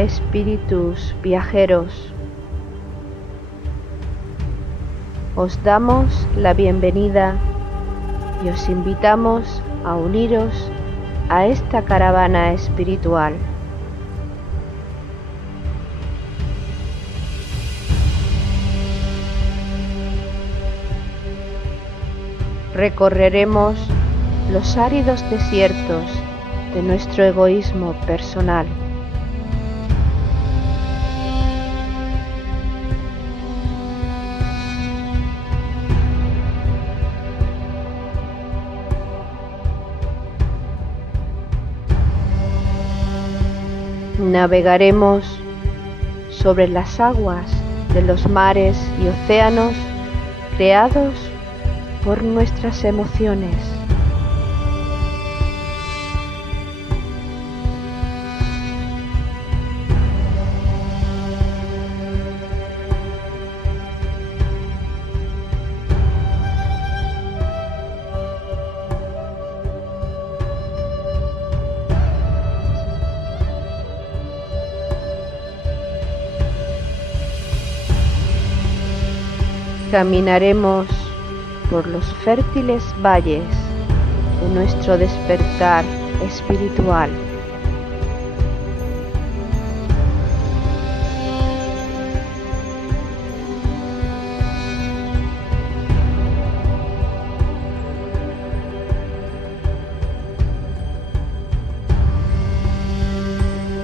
Espíritus viajeros, os damos la bienvenida y os invitamos a uniros a esta caravana espiritual. Recorreremos los áridos desiertos de nuestro egoísmo personal. Navegaremos sobre las aguas de los mares y océanos creados por nuestras emociones. Caminaremos por los fértiles valles de nuestro despertar espiritual.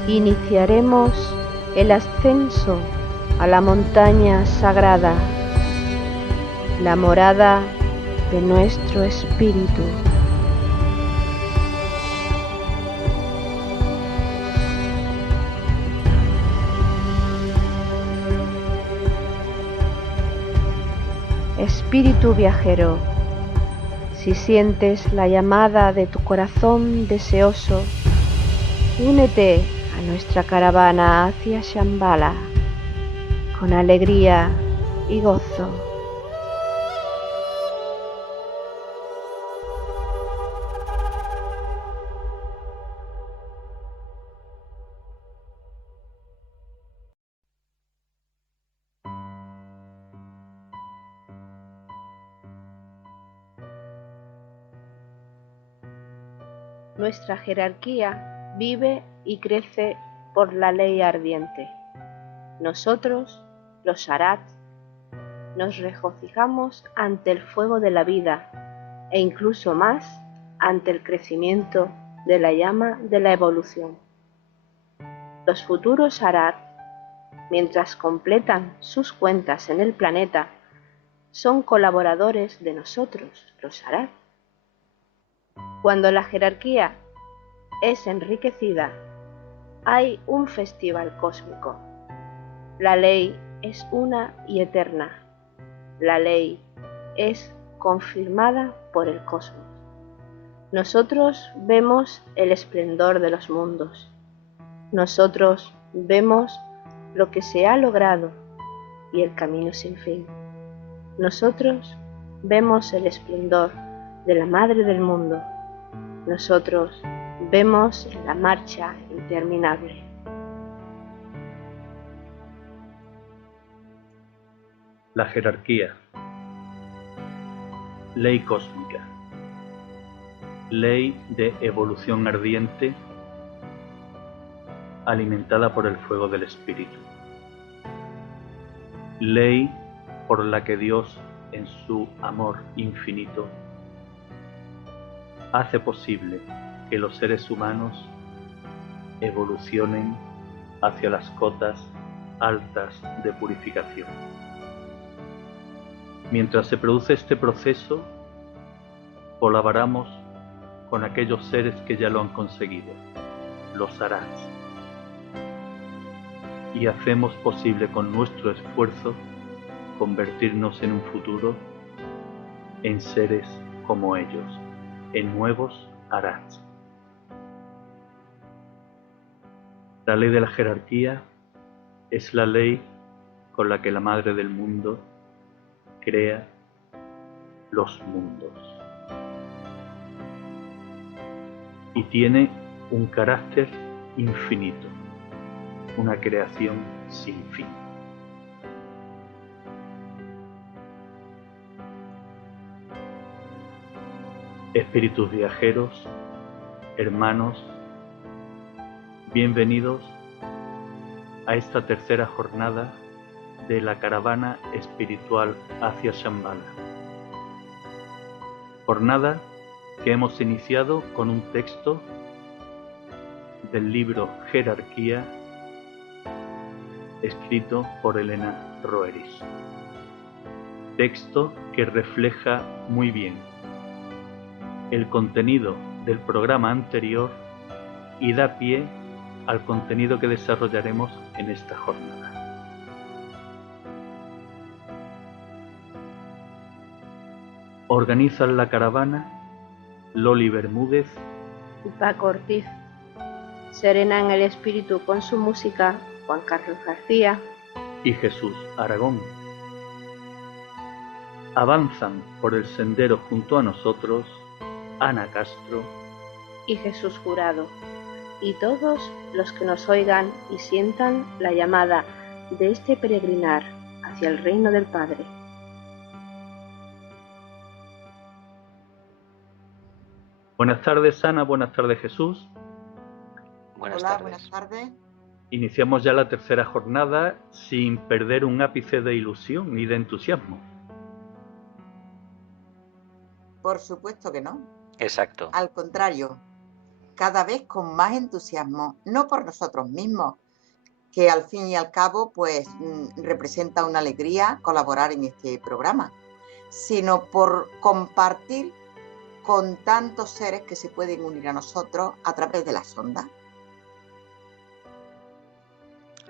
Iniciaremos el ascenso a la montaña sagrada, la morada de nuestro espíritu. Espíritu viajero, si sientes la llamada de tu corazón deseoso, únete a nuestra caravana hacia Shambhala con alegría y gozo. Nuestra jerarquía vive y crece por la ley ardiente. Nosotros, los Arhat, nos regocijamos ante el fuego de la vida e incluso más ante el crecimiento de la llama de la evolución. Los futuros Arhat, mientras completan sus cuentas en el planeta, son colaboradores de nosotros, los Arhat. Cuando la jerarquía es enriquecida, hay un festival cósmico. La ley es una y eterna. La ley es confirmada por el cosmos. Nosotros vemos el esplendor de los mundos. Nosotros vemos lo que se ha logrado y el camino sin fin. Nosotros vemos el esplendor de la Madre del Mundo. Nosotros vemos la marcha interminable. La jerarquía. Ley cósmica. Ley de evolución ardiente alimentada por el fuego del espíritu. Ley por la que Dios, en su amor infinito, hace posible que los seres humanos evolucionen hacia las cotas altas de purificación. Mientras se produce este proceso, colaboramos con aquellos seres que ya lo han conseguido, los Arhats, y hacemos posible con nuestro esfuerzo convertirnos en un futuro en seres como ellos, en nuevos Arhats. La ley de la jerarquía es la ley con la que la Madre del Mundo crea los mundos y tiene un carácter infinito. una creación sin fin. Espíritus viajeros, hermanos, bienvenidos a esta tercera jornada de la caravana espiritual hacia Shambhala. Jornada que hemos iniciado con un texto del libro Jerarquía, escrito por Elena Roeris. Texto que refleja muy bien el contenido del programa anterior y da pie al contenido que desarrollaremos en esta jornada. Organizan la caravana Loli Bermúdez y Paco Ortiz. Serenan el espíritu con su música Juan Carlos García y Jesús Aragón. Avanzan por el sendero junto a nosotros Ana Castro y Jesús Jurado, y todos los que nos oigan y sientan la llamada de este peregrinar hacia el reino del Padre. Buenas tardes, Ana. Buenas tardes, Jesús. Buenas tardes. Buenas tardes. Iniciamos ya la tercera jornada sin perder un ápice de ilusión ni de entusiasmo. Por supuesto que no. Exacto. Al contrario, cada vez con más entusiasmo, no por nosotros mismos, que al fin y al cabo pues representa una alegría colaborar en este programa, sino por compartir con tantos seres que se pueden unir a nosotros a través de las ondas.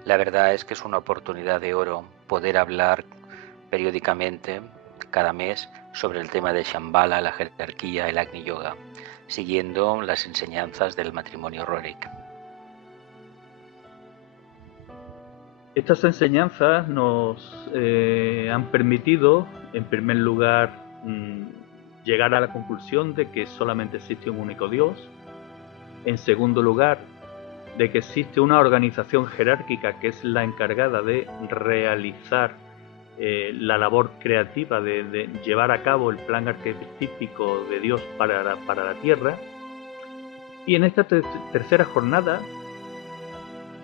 La verdad es que es una oportunidad de oro poder hablar periódicamente, cada mes, sobre el tema de Shambhala, la jerarquía, el Agni Yoga, siguiendo las enseñanzas del matrimonio Roerich. Estas enseñanzas nos han permitido, en primer lugar, llegar a la conclusión de que solamente existe un único Dios. En segundo lugar, de que existe una organización jerárquica que es la encargada de realizar la labor creativa de llevar a cabo el plan arquetípico de Dios para la Tierra. Y en esta tercera jornada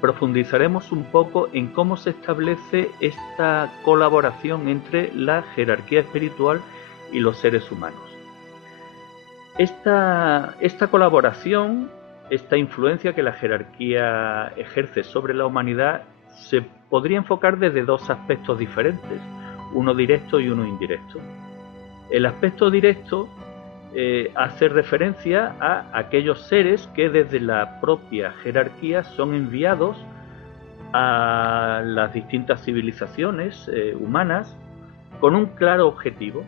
profundizaremos un poco en cómo se establece esta colaboración entre la jerarquía espiritual y los seres humanos. Esta colaboración, esta influencia que la jerarquía ejerce sobre la humanidad, se podría enfocar desde dos aspectos diferentes, uno directo y uno indirecto. El aspecto directo hace referencia a aquellos seres que desde la propia jerarquía son enviados a las distintas civilizaciones humanas con un claro objetivo: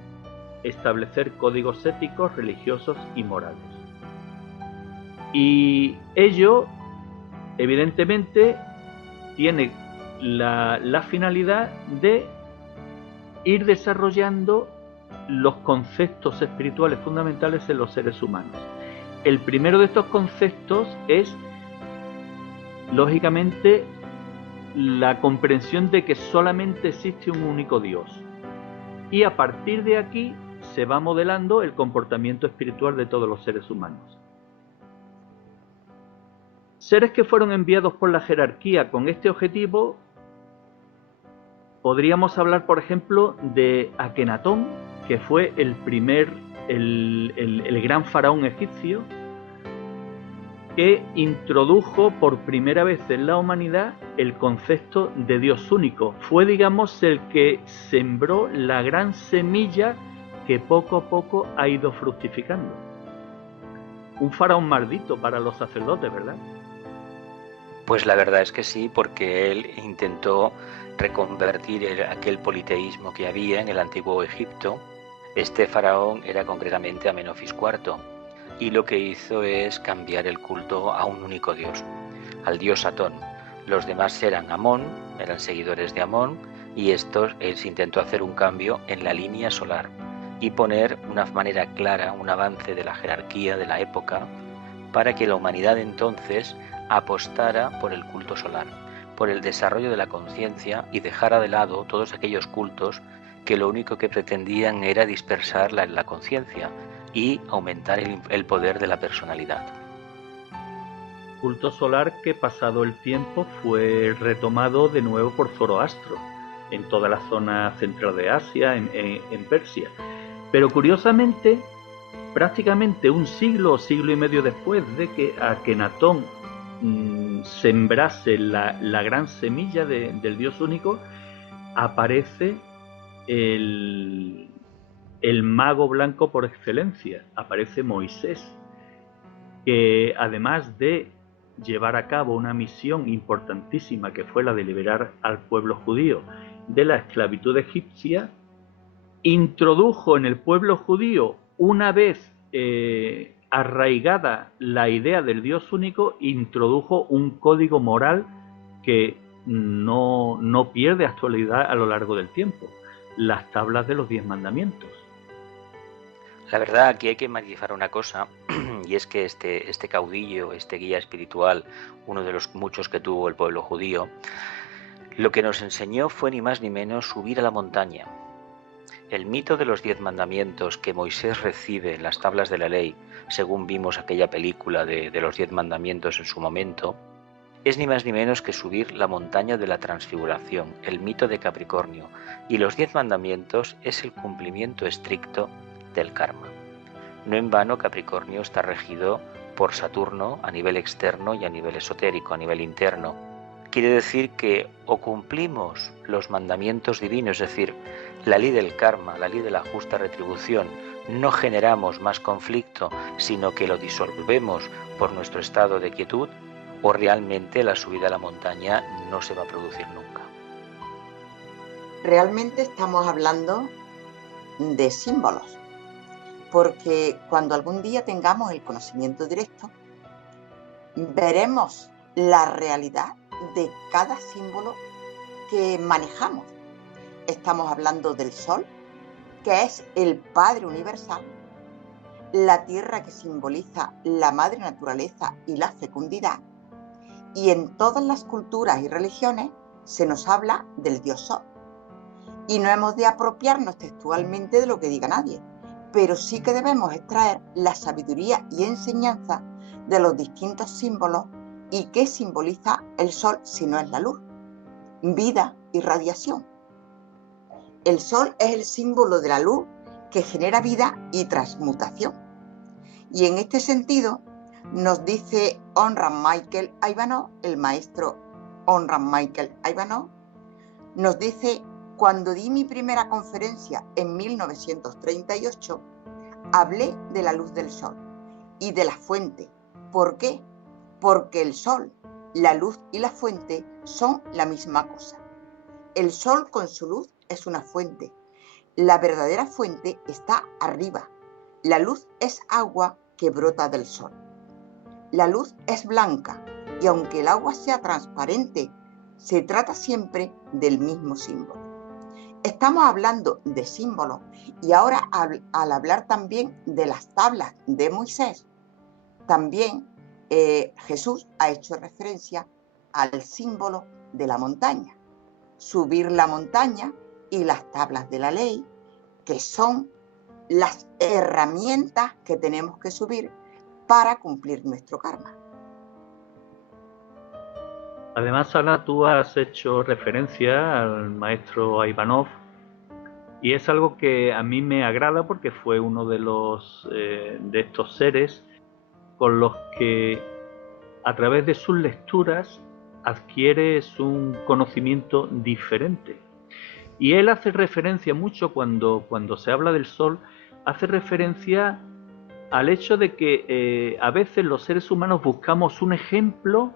establecer códigos éticos, religiosos y morales. Y ello, evidentemente, tiene la finalidad de ir desarrollando los conceptos espirituales fundamentales en los seres humanos. El primero de estos conceptos es, lógicamente, la comprensión de que solamente existe un único Dios. Y a partir de aquí se va modelando el comportamiento espiritual de todos los seres humanos. Seres que fueron enviados por la jerarquía con este objetivo, podríamos hablar, por ejemplo, de Akenatón, que fue el gran faraón egipcio, que introdujo por primera vez en la humanidad el concepto de Dios único. Fue, digamos, el que sembró la gran semilla que poco a poco ha ido fructificando. Un faraón maldito para los sacerdotes, ¿verdad? Pues la verdad es que sí, porque él intentó reconvertir aquel politeísmo que había en el antiguo Egipto. Este faraón era concretamente Amenofis IV, y lo que hizo es cambiar el culto a un único dios, al dios Atón. Los demás eran Amón, eran seguidores de Amón, y él se intentó hacer un cambio en la línea solar y poner una manera clara, un avance de la jerarquía de la época, para que la humanidad entonces apostara por el culto solar. por el desarrollo de la conciencia y dejara de lado todos aquellos cultos que lo único que pretendían era dispersar la conciencia y aumentar el poder de la personalidad. Culto solar que, pasado el tiempo, fue retomado de nuevo por Zoroastro en toda la zona central de Asia, en Persia. Pero curiosamente, prácticamente un siglo o siglo y medio después de que Akenatón sembrase la gran semilla del Dios único, aparece el mago blanco por excelencia, aparece Moisés, que además de llevar a cabo una misión importantísima que fue la de liberar al pueblo judío de la esclavitud egipcia, introdujo en el pueblo judío, una vez arraigada la idea del Dios único, introdujo un código moral que no pierde actualidad a lo largo del tiempo: las tablas de los 10 mandamientos. La verdad, aquí hay que matizar una cosa, y es que este caudillo, este guía espiritual, uno de los muchos que tuvo el pueblo judío, lo que nos enseñó fue ni más ni menos subir a la montaña. El mito de los 10 mandamientos que Moisés recibe en las tablas de la ley, según vimos aquella película de los 10 mandamientos en su momento, es ni más ni menos que subir la montaña de la transfiguración, el mito de Capricornio, y los 10 mandamientos es el cumplimiento estricto del karma. No en vano Capricornio está regido por Saturno a nivel externo y a nivel esotérico, a nivel interno. Quiere decir que o cumplimos los mandamientos divinos, es decir, la ley del karma, la ley de la justa retribución, no generamos más conflicto, sino que lo disolvemos por nuestro estado de quietud, o realmente la subida a la montaña no se va a producir nunca. Realmente estamos hablando de símbolos, porque cuando algún día tengamos el conocimiento directo, veremos la realidad de cada símbolo que manejamos. Estamos hablando del Sol, que es el Padre Universal, la Tierra, que simboliza la Madre Naturaleza y la fecundidad, y en todas las culturas y religiones se nos habla del Dios Sol. Y no hemos de apropiarnos textualmente de lo que diga nadie, pero sí que debemos extraer la sabiduría y enseñanza de los distintos símbolos y qué simboliza el Sol si no es la luz, vida y radiación. El Sol es el símbolo de la luz que genera vida y transmutación. Y en este sentido nos dice Onram Michael Ivanov, el maestro Onram Michael Ivanov, nos dice: cuando di mi primera conferencia en 1938, hablé de la luz del Sol y de la fuente. ¿Por qué? Porque el Sol, la luz y la fuente son la misma cosa. El Sol con su luz es una fuente. La verdadera fuente está arriba. La luz es agua que brota del Sol. La luz es blanca y aunque el agua sea transparente, se trata siempre del mismo símbolo. Estamos hablando de símbolos y ahora al hablar también de las tablas de Moisés, también Jesús ha hecho referencia al símbolo de la montaña. Subir la montaña y las tablas de la ley, que son las herramientas que tenemos que subir para cumplir nuestro karma. Además, Ana, tú has hecho referencia al maestro Ivanov, y es algo que a mí me agrada porque fue uno de estos seres con los que, a través de sus lecturas, adquieres un conocimiento diferente. Y él hace referencia mucho, cuando se habla del Sol, hace referencia al hecho de que a veces los seres humanos buscamos un ejemplo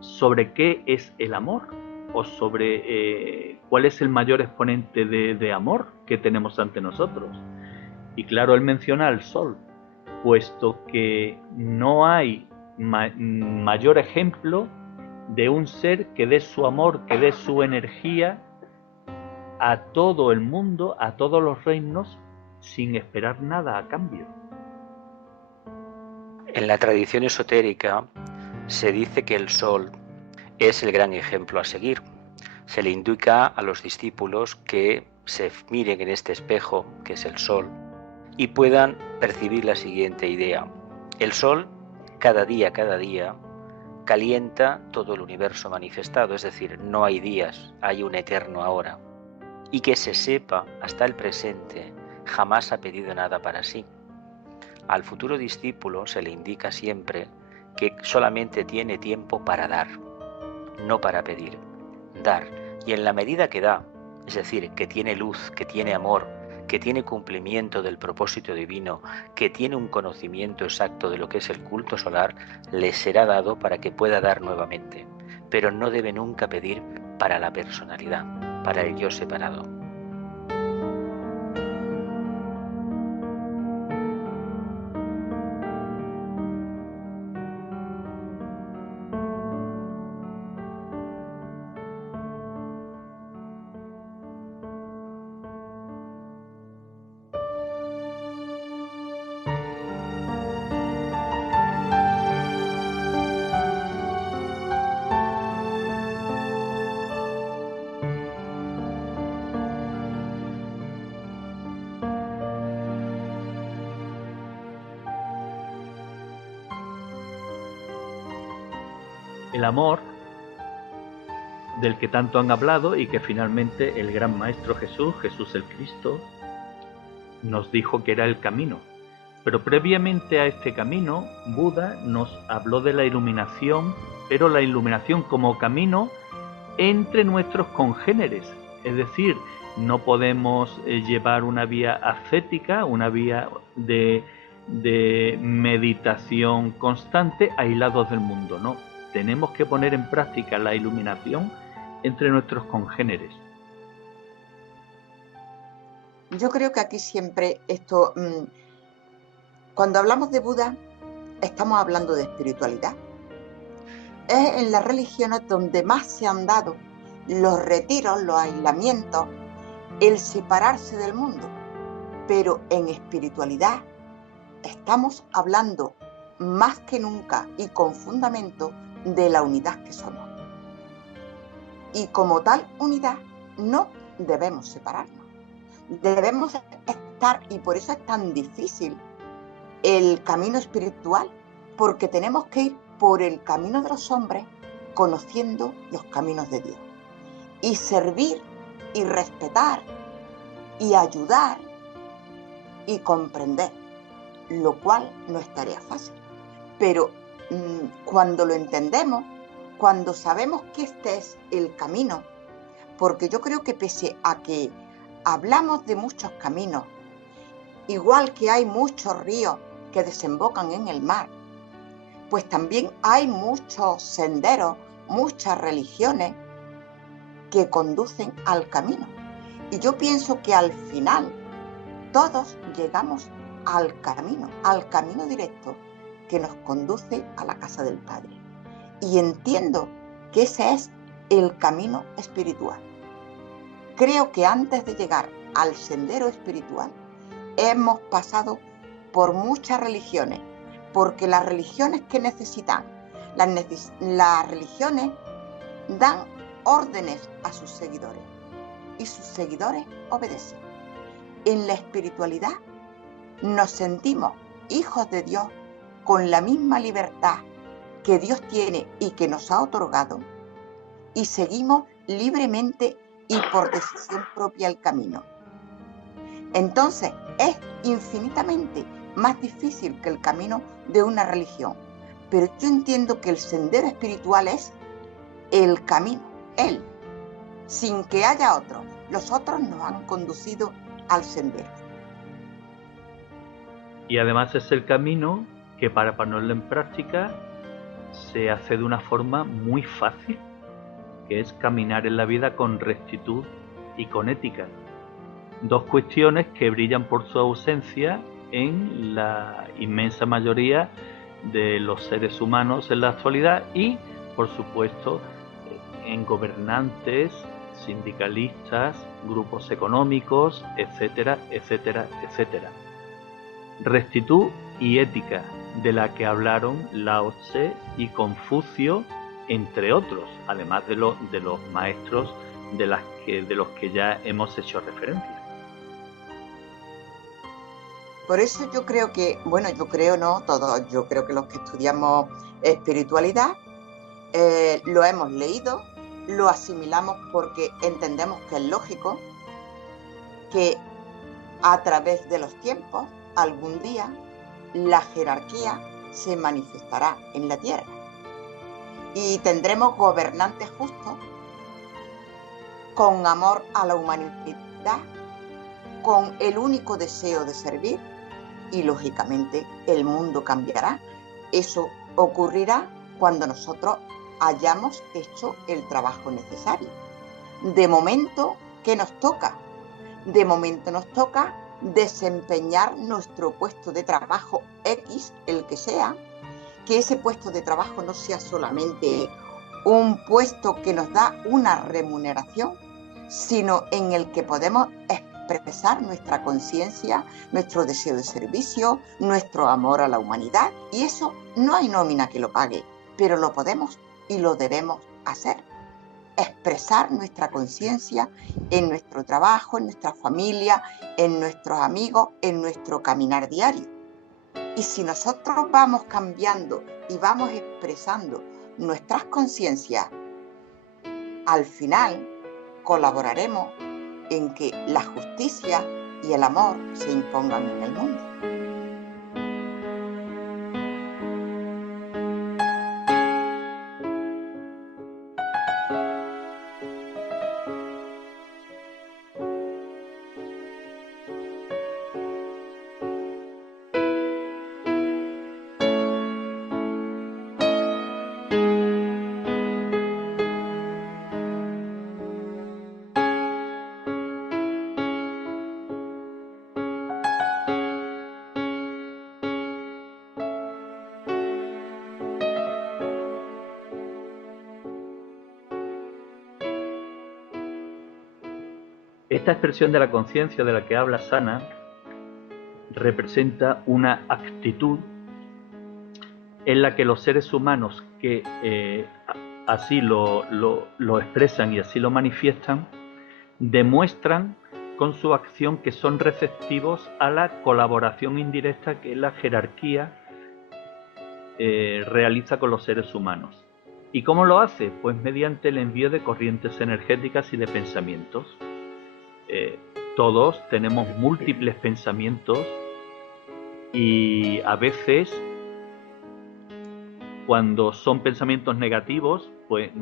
sobre qué es el amor, o sobre cuál es el mayor exponente de amor que tenemos ante nosotros. Y claro, él menciona al Sol, puesto que no hay mayor ejemplo de un ser que dé su amor, que dé su energía a todo el mundo, a todos los reinos, sin esperar nada a cambio. En la tradición esotérica se dice que el Sol es el gran ejemplo a seguir. Se le indica a los discípulos que se miren en este espejo, que es el sol, y puedan percibir la siguiente idea. El sol, cada día, calienta todo el universo manifestado, es decir, no hay días, hay un eterno ahora. Y que se sepa, hasta el presente, jamás ha pedido nada para sí. Al futuro discípulo se le indica siempre que solamente tiene tiempo para dar, no para pedir, dar. Y en la medida que da, es decir, que tiene luz, que tiene amor, que tiene cumplimiento del propósito divino, que tiene un conocimiento exacto de lo que es el culto solar, le será dado para que pueda dar nuevamente. Pero no debe nunca pedir para la personalidad, para el yo separado. El amor, del que tanto han hablado y que finalmente el gran Maestro Jesús el Cristo, nos dijo que era el camino. Pero previamente a este camino, Buda nos habló de la iluminación, pero la iluminación como camino entre nuestros congéneres. Es decir, no podemos llevar una vía ascética, una vía de meditación constante aislados del mundo, no. Tenemos que poner en práctica la iluminación entre nuestros congéneres. Yo creo que aquí siempre esto, cuando hablamos de Buda, estamos hablando de espiritualidad. Es en las religiones donde más se han dado los retiros, los aislamientos, el separarse del mundo. Pero en espiritualidad estamos hablando más que nunca y con fundamento de la unidad que somos. Y como tal unidad no debemos separarnos. Debemos estar, y por eso es tan difícil el camino espiritual, porque tenemos que ir por el camino de los hombres conociendo los caminos de Dios. Y servir y respetar y ayudar y comprender, lo cual no es tarea fácil. Pero cuando lo entendemos, cuando sabemos que este es el camino, porque yo creo que pese a que hablamos de muchos caminos, igual que hay muchos ríos que desembocan en el mar, pues también hay muchos senderos, muchas religiones que conducen al camino. Y yo pienso que al final todos llegamos al camino directo que nos conduce a la casa del Padre. Y entiendo que ese es el camino espiritual. Creo que antes de llegar al sendero espiritual hemos pasado por muchas religiones, porque las religiones que necesitan, las religiones dan órdenes a sus seguidores y sus seguidores obedecen. En la espiritualidad nos sentimos hijos de Dios con la misma libertad que Dios tiene y que nos ha otorgado, y seguimos libremente y por decisión propia el camino. Entonces es infinitamente más difícil que el camino de una religión, pero yo entiendo que el sendero espiritual es el camino, él, sin que haya otro. Los otros nos han conducido al sendero. Y además es el camino que para ponerlo en práctica se hace de una forma muy fácil, que es caminar en la vida con rectitud y con ética. Dos cuestiones que brillan por su ausencia en la inmensa mayoría de los seres humanos en la actualidad y, por supuesto, en gobernantes, sindicalistas, grupos económicos, etcétera, etcétera, etcétera. Rectitud y ética, de la que hablaron Lao Tse y Confucio entre otros, además de los maestros de los que ya hemos hecho referencia. Por eso yo creo que, bueno, yo creo no, todos, yo creo que los que estudiamos espiritualidad lo hemos leído, lo asimilamos porque entendemos que es lógico que a través de los tiempos, algún día, la jerarquía se manifestará en la tierra y tendremos gobernantes justos con amor a la humanidad, con el único deseo de servir, y lógicamente el mundo cambiará. Eso ocurrirá cuando nosotros hayamos hecho el trabajo necesario. De momento, ¿qué nos toca? De momento nos toca desempeñar nuestro puesto de trabajo X, el que sea, que ese puesto de trabajo no sea solamente un puesto que nos da una remuneración, sino en el que podemos expresar nuestra conciencia, nuestro deseo de servicio, nuestro amor a la humanidad, y eso no hay nómina que lo pague, pero lo podemos y lo debemos hacer. Expresar nuestra conciencia en nuestro trabajo, en nuestra familia, en nuestros amigos, en nuestro caminar diario. Y si nosotros vamos cambiando y vamos expresando nuestras conciencias, al final colaboraremos en que la justicia y el amor se impongan en el mundo. Esta expresión de la conciencia de la que habla Sana representa una actitud en la que los seres humanos que así lo expresan y así lo manifiestan, demuestran con su acción que son receptivos a la colaboración indirecta que la jerarquía realiza con los seres humanos. ¿Y cómo lo hace? Pues mediante el envío de corrientes energéticas y de pensamientos. Todos tenemos múltiples pensamientos y a veces cuando son pensamientos negativos, pues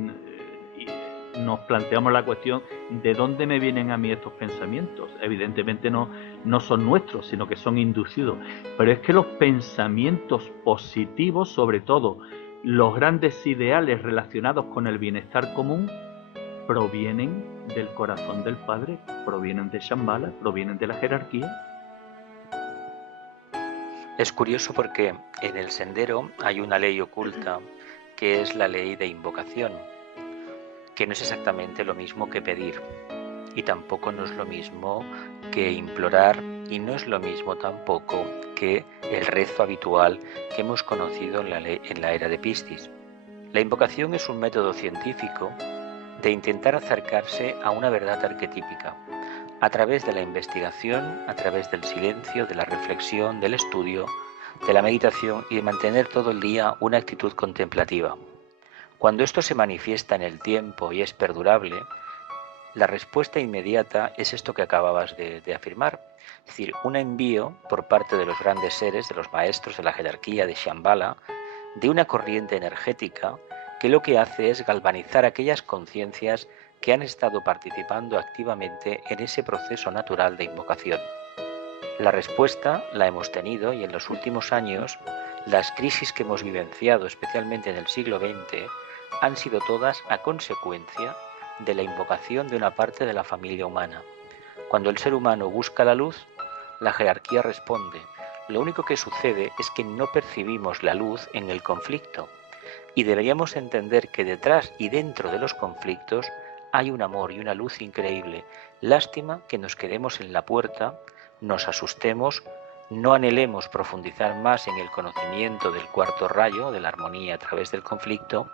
nos planteamos la cuestión de dónde me vienen a mí estos pensamientos. Evidentemente no son nuestros, sino que son inducidos. Pero es que los pensamientos positivos, sobre todo los grandes ideales relacionados con el bienestar común, provienen del corazón del Padre, provienen de Shambhala, provienen de la jerarquía. Es curioso porque en el sendero hay una ley oculta que es la ley de invocación, que no es exactamente lo mismo que pedir y tampoco no es lo mismo que implorar y no es lo mismo tampoco que el rezo habitual que hemos conocido en la era de Piscis. La invocación es un método científico de intentar acercarse a una verdad arquetípica a través de la investigación, a través del silencio, de la reflexión, del estudio, de la meditación y de mantener todo el día una actitud contemplativa. Cuando esto se manifiesta en el tiempo y es perdurable, la respuesta inmediata es esto que acababas de afirmar, es decir, un envío por parte de los grandes seres, de los maestros de la jerarquía de Shambhala, de una corriente energética que lo que hace es galvanizar aquellas conciencias que han estado participando activamente en ese proceso natural de invocación. La respuesta la hemos tenido y en los últimos años las crisis que hemos vivenciado, especialmente en el siglo XX, han sido todas a consecuencia de la invocación de una parte de la familia humana. Cuando el ser humano busca la luz, la jerarquía responde. Lo único que sucede es que no percibimos la luz en el conflicto y deberíamos entender que detrás y dentro de los conflictos hay un amor y una luz increíble. Lástima que nos quedemos en la puerta, nos asustemos, no anhelemos profundizar más en el conocimiento del cuarto rayo, de la armonía a través del conflicto,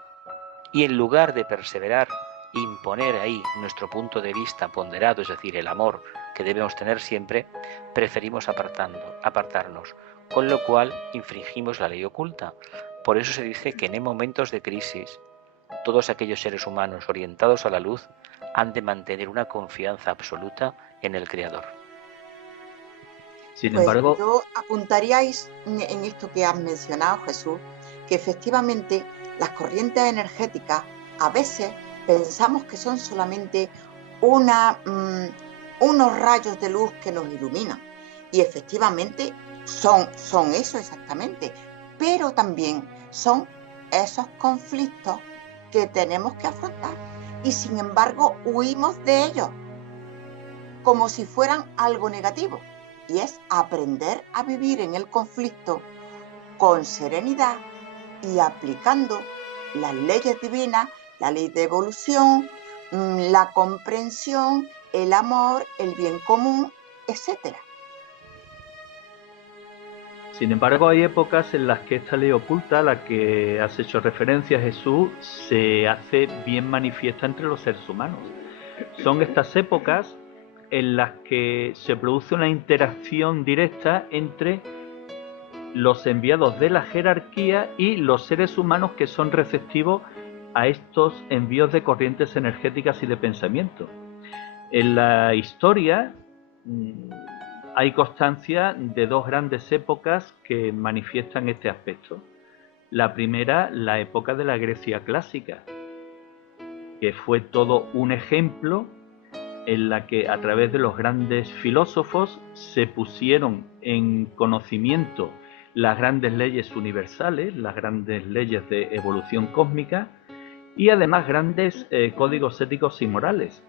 Y en lugar de perseverar, imponer ahí nuestro punto de vista ponderado, es decir, el amor que debemos tener siempre, preferimos apartarnos, con lo cual infringimos la ley oculta. Por eso se dice que en momentos de crisis, todos aquellos seres humanos orientados a la luz han de mantener una confianza absoluta en el Creador. Sin Pues embargo, yo apuntaríais en esto que has mencionado, Jesús, que efectivamente las corrientes energéticas a veces pensamos que son solamente unos rayos de luz que nos iluminan. Y efectivamente son eso exactamente. Pero también son esos conflictos que tenemos que afrontar. Y sin embargo huimos de ellos como si fueran algo negativo. Y es aprender a vivir en el conflicto con serenidad y aplicando las leyes divinas, la ley de evolución, la comprensión, el amor, el bien común, etc. Sin embargo, hay épocas en las que esta ley oculta, a la que has hecho referencia, Jesús, se hace bien manifiesta entre los seres humanos. Son estas épocas en las que se produce una interacción directa entre los enviados de la jerarquía y los seres humanos que son receptivos a estos envíos de corrientes energéticas y de pensamiento. En la historia hay constancia de dos grandes épocas que manifiestan este aspecto. La primera, la época de la Grecia clásica, que fue todo un ejemplo en la que a través de los grandes filósofos se pusieron en conocimiento las grandes leyes universales, las grandes leyes de evolución cósmica y además grandes códigos éticos y morales.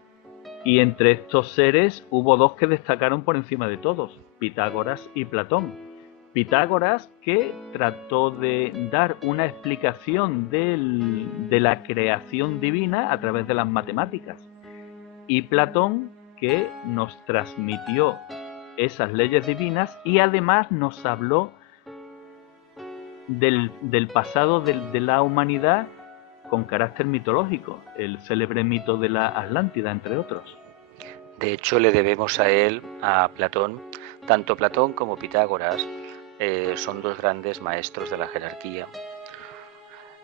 Y entre estos seres hubo dos que destacaron por encima de todos, Pitágoras y Platón. Pitágoras, que trató de dar una explicación de la creación divina a través de las matemáticas. Y Platón, que nos transmitió esas leyes divinas y además nos habló del pasado de la humanidad con carácter mitológico, el célebre mito de la Atlántida, entre otros. De hecho, le debemos a él, a Platón, tanto Platón como Pitágoras son dos grandes maestros de la jerarquía.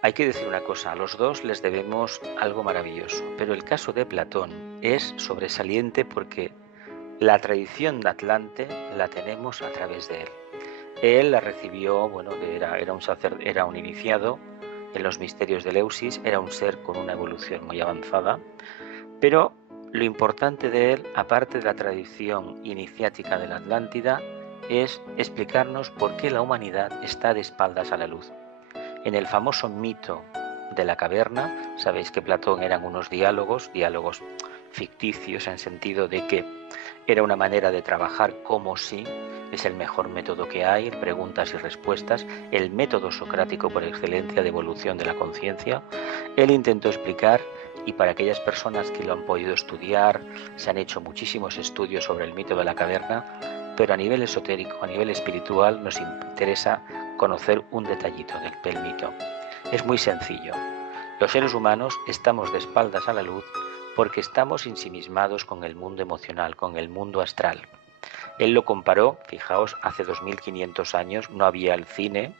Hay que decir una cosa, a los dos les debemos algo maravilloso, pero el caso de Platón es sobresaliente porque la tradición de Atlante la tenemos a través de él. Él la recibió, era un iniciado en los misterios de Eleusis, era un ser con una evolución muy avanzada, pero lo importante de él, aparte de la tradición iniciática de la Atlántida, es explicarnos por qué la humanidad está de espaldas a la luz. En el famoso mito de la caverna, sabéis que Platón eran unos diálogos ficticios en sentido de que era una manera de trabajar como si es el mejor método que hay, preguntas y respuestas, el método socrático por excelencia de evolución de la conciencia. Él intentó explicar, y para aquellas personas que lo han podido estudiar, se han hecho muchísimos estudios sobre el mito de la caverna, pero a nivel esotérico, a nivel espiritual, nos interesa conocer un detallito del mito. Es muy sencillo. Los seres humanos estamos de espaldas a la luz porque estamos ensimismados con el mundo emocional, con el mundo astral. Él lo comparó, fijaos, hace 2500 años no había el cine,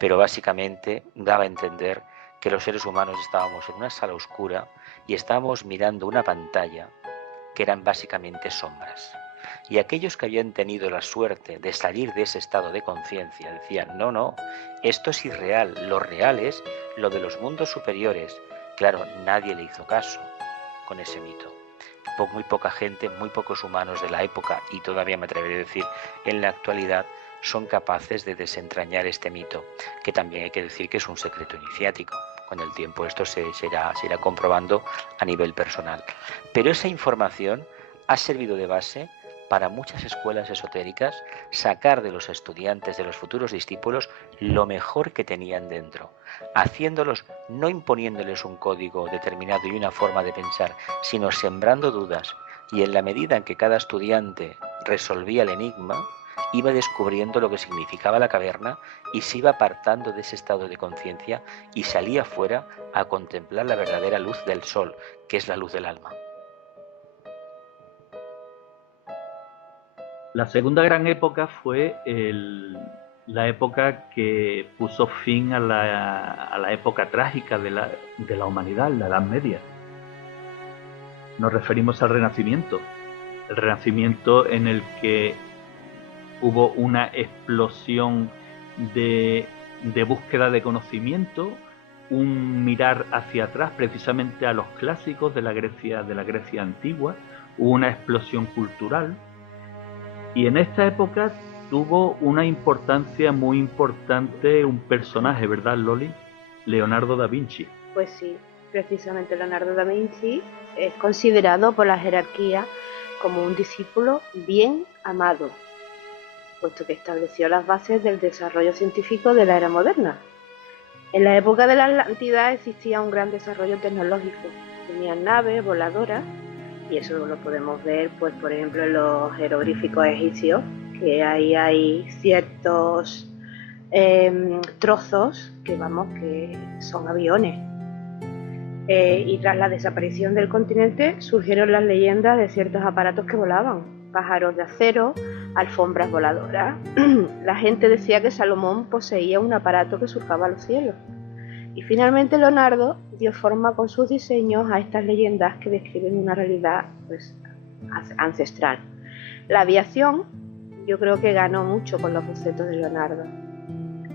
pero básicamente daba a entender que los seres humanos estábamos en una sala oscura y estábamos mirando una pantalla que eran básicamente sombras. Y aquellos que habían tenido la suerte de salir de ese estado de conciencia decían, no, esto es irreal, lo real es lo de los mundos superiores. Claro, nadie le hizo caso con ese mito. Muy poca gente, muy pocos humanos de la época, y todavía me atreveré a decir en la actualidad, son capaces de desentrañar este mito, que también hay que decir que es un secreto iniciático. Con el tiempo esto se irá comprobando a nivel personal. Pero esa información ha servido de base para muchas escuelas esotéricas sacar de los estudiantes, de los futuros discípulos, lo mejor que tenían dentro, haciéndolos, no imponiéndoles un código determinado y una forma de pensar, sino sembrando dudas, y en la medida en que cada estudiante resolvía el enigma, iba descubriendo lo que significaba la caverna y se iba apartando de ese estado de conciencia y salía fuera a contemplar la verdadera luz del sol, que es la luz del alma. La segunda gran época fue la época que puso fin a la época trágica de la humanidad, la Edad Media. Nos referimos al Renacimiento. El Renacimiento en el que hubo una explosión de búsqueda de conocimiento, un mirar hacia atrás precisamente a los clásicos de la Grecia antigua, hubo una explosión cultural. Y en esta época tuvo una importancia muy importante un personaje, ¿verdad, Loli? Leonardo da Vinci. Pues sí, precisamente Leonardo da Vinci es considerado por la jerarquía como un discípulo bien amado, puesto que estableció las bases del desarrollo científico de la era moderna. En la época de la Atlántida existía un gran desarrollo tecnológico. Tenían naves voladoras, y eso lo podemos ver, pues, por ejemplo, en los jeroglíficos egipcios, que ahí hay ciertos trozos que son aviones. Y tras la desaparición del continente surgieron las leyendas de ciertos aparatos que volaban, pájaros de acero, alfombras voladoras. La gente decía que Salomón poseía un aparato que surcaba los cielos. Y finalmente Leonardo dio forma con sus diseños a estas leyendas que describen una realidad, pues, ancestral. La aviación, yo creo que ganó mucho con los bocetos de Leonardo.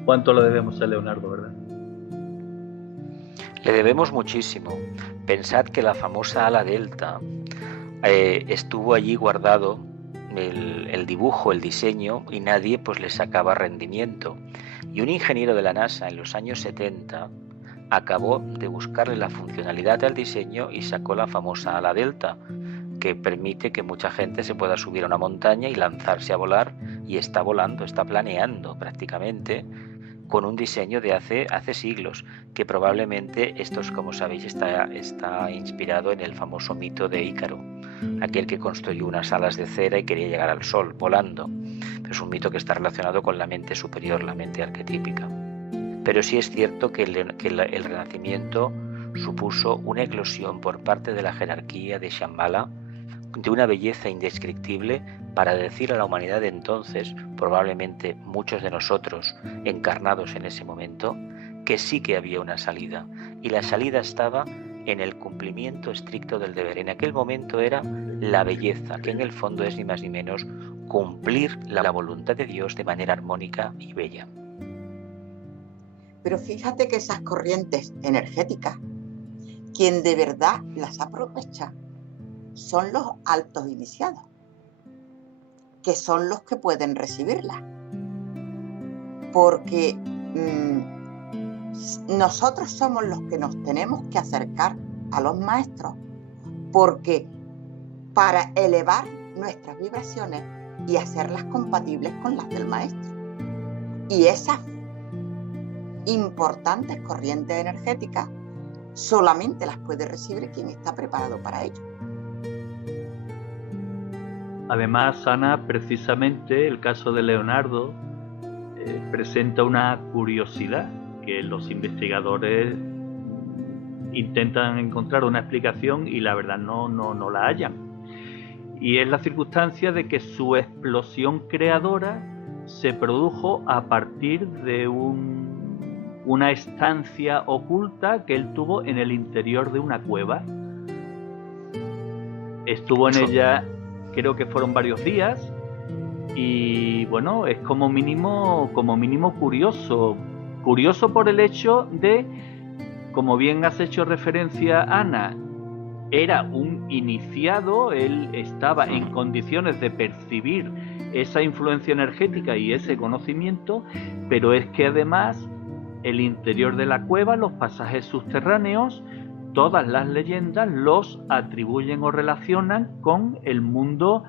¿Cuánto le debemos a Leonardo, verdad? Le debemos muchísimo. Pensad que la famosa ala delta estuvo allí guardado el dibujo, el diseño, y nadie pues le sacaba rendimiento. Y un ingeniero de la NASA en los años 70 acabó de buscarle la funcionalidad al diseño y sacó la famosa ala delta, que permite que mucha gente se pueda subir a una montaña y lanzarse a volar, y está volando, está planeando prácticamente, con un diseño de hace siglos, que probablemente como sabéis, está inspirado en el famoso mito de Ícaro, aquel que construyó unas alas de cera y quería llegar al sol volando. Es un mito que está relacionado con la mente superior, la mente arquetípica. Pero sí es cierto que el Renacimiento supuso una eclosión por parte de la jerarquía de Shambhala de una belleza indescriptible para decir a la humanidad de entonces, probablemente muchos de nosotros encarnados en ese momento, que sí que había una salida. Y la salida estaba en el cumplimiento estricto del deber. En aquel momento era la belleza, que en el fondo es ni más ni menos cumplir la voluntad de Dios de manera armónica y bella. Pero fíjate que esas corrientes energéticas, quien de verdad las aprovecha, son los altos iniciados, que son los que pueden recibirlas. Porque nosotros somos los que nos tenemos que acercar a los maestros, porque para elevar nuestras vibraciones y hacerlas compatibles con las del maestro. Y esas importantes corrientes energéticas solamente las puede recibir quien está preparado para ello. Además, Ana, precisamente el caso de Leonardo presenta una curiosidad que los investigadores intentan encontrar una explicación y la verdad no la hallan. Y es la circunstancia de que su explosión creadora se produjo a partir de una estancia oculta que él tuvo en el interior de una cueva. Estuvo en ella, creo que fueron varios días, y bueno, es como mínimo curioso por el hecho de, como bien has hecho referencia, Ana, era un iniciado, él estaba en condiciones de percibir esa influencia energética y ese conocimiento, pero es que además el interior de la cueva, los pasajes subterráneos, todas las leyendas los atribuyen o relacionan con el mundo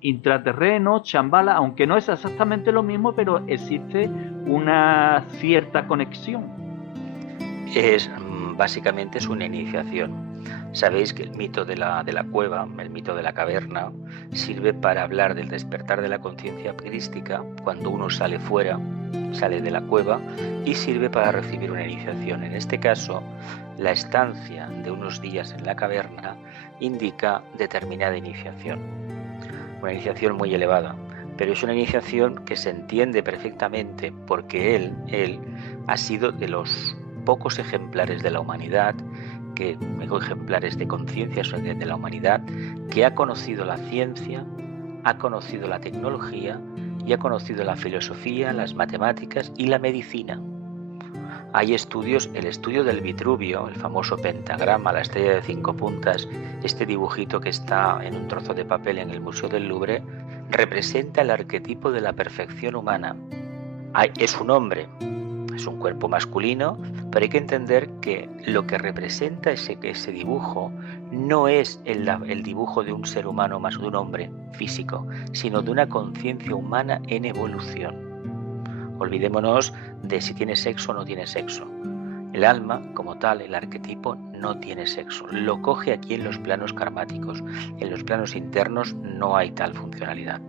intraterreno, Shambhala, aunque no es exactamente lo mismo, pero existe una cierta conexión. Básicamente es una iniciación. Sabéis que el mito de la cueva, el mito de la caverna, sirve para hablar del despertar de la conciencia crística cuando uno sale fuera, sale de la cueva, y sirve para recibir una iniciación. En este caso, la estancia de unos días en la caverna indica determinada iniciación. Una iniciación muy elevada, pero es una iniciación que se entiende perfectamente porque él ha sido de los pocos ejemplares de la humanidad, ejemplares de conciencia de la humanidad, que ha conocido la ciencia, ha conocido la tecnología y ha conocido la filosofía, las matemáticas y la medicina. Hay estudios, el estudio del Vitruvio, el famoso pentagrama, la estrella de 5 puntas, este dibujito que está en un trozo de papel en el Museo del Louvre, representa el arquetipo de la perfección humana. Es un hombre, es un cuerpo masculino, pero hay que entender que lo que representa ese dibujo no es el dibujo de un ser humano más de un hombre físico, sino de una conciencia humana en evolución. Olvidémonos de si tiene sexo o no tiene sexo. El alma, como tal, el arquetipo, no tiene sexo. Lo coge aquí en los planos karmáticos. En los planos internos no hay tal funcionalidad.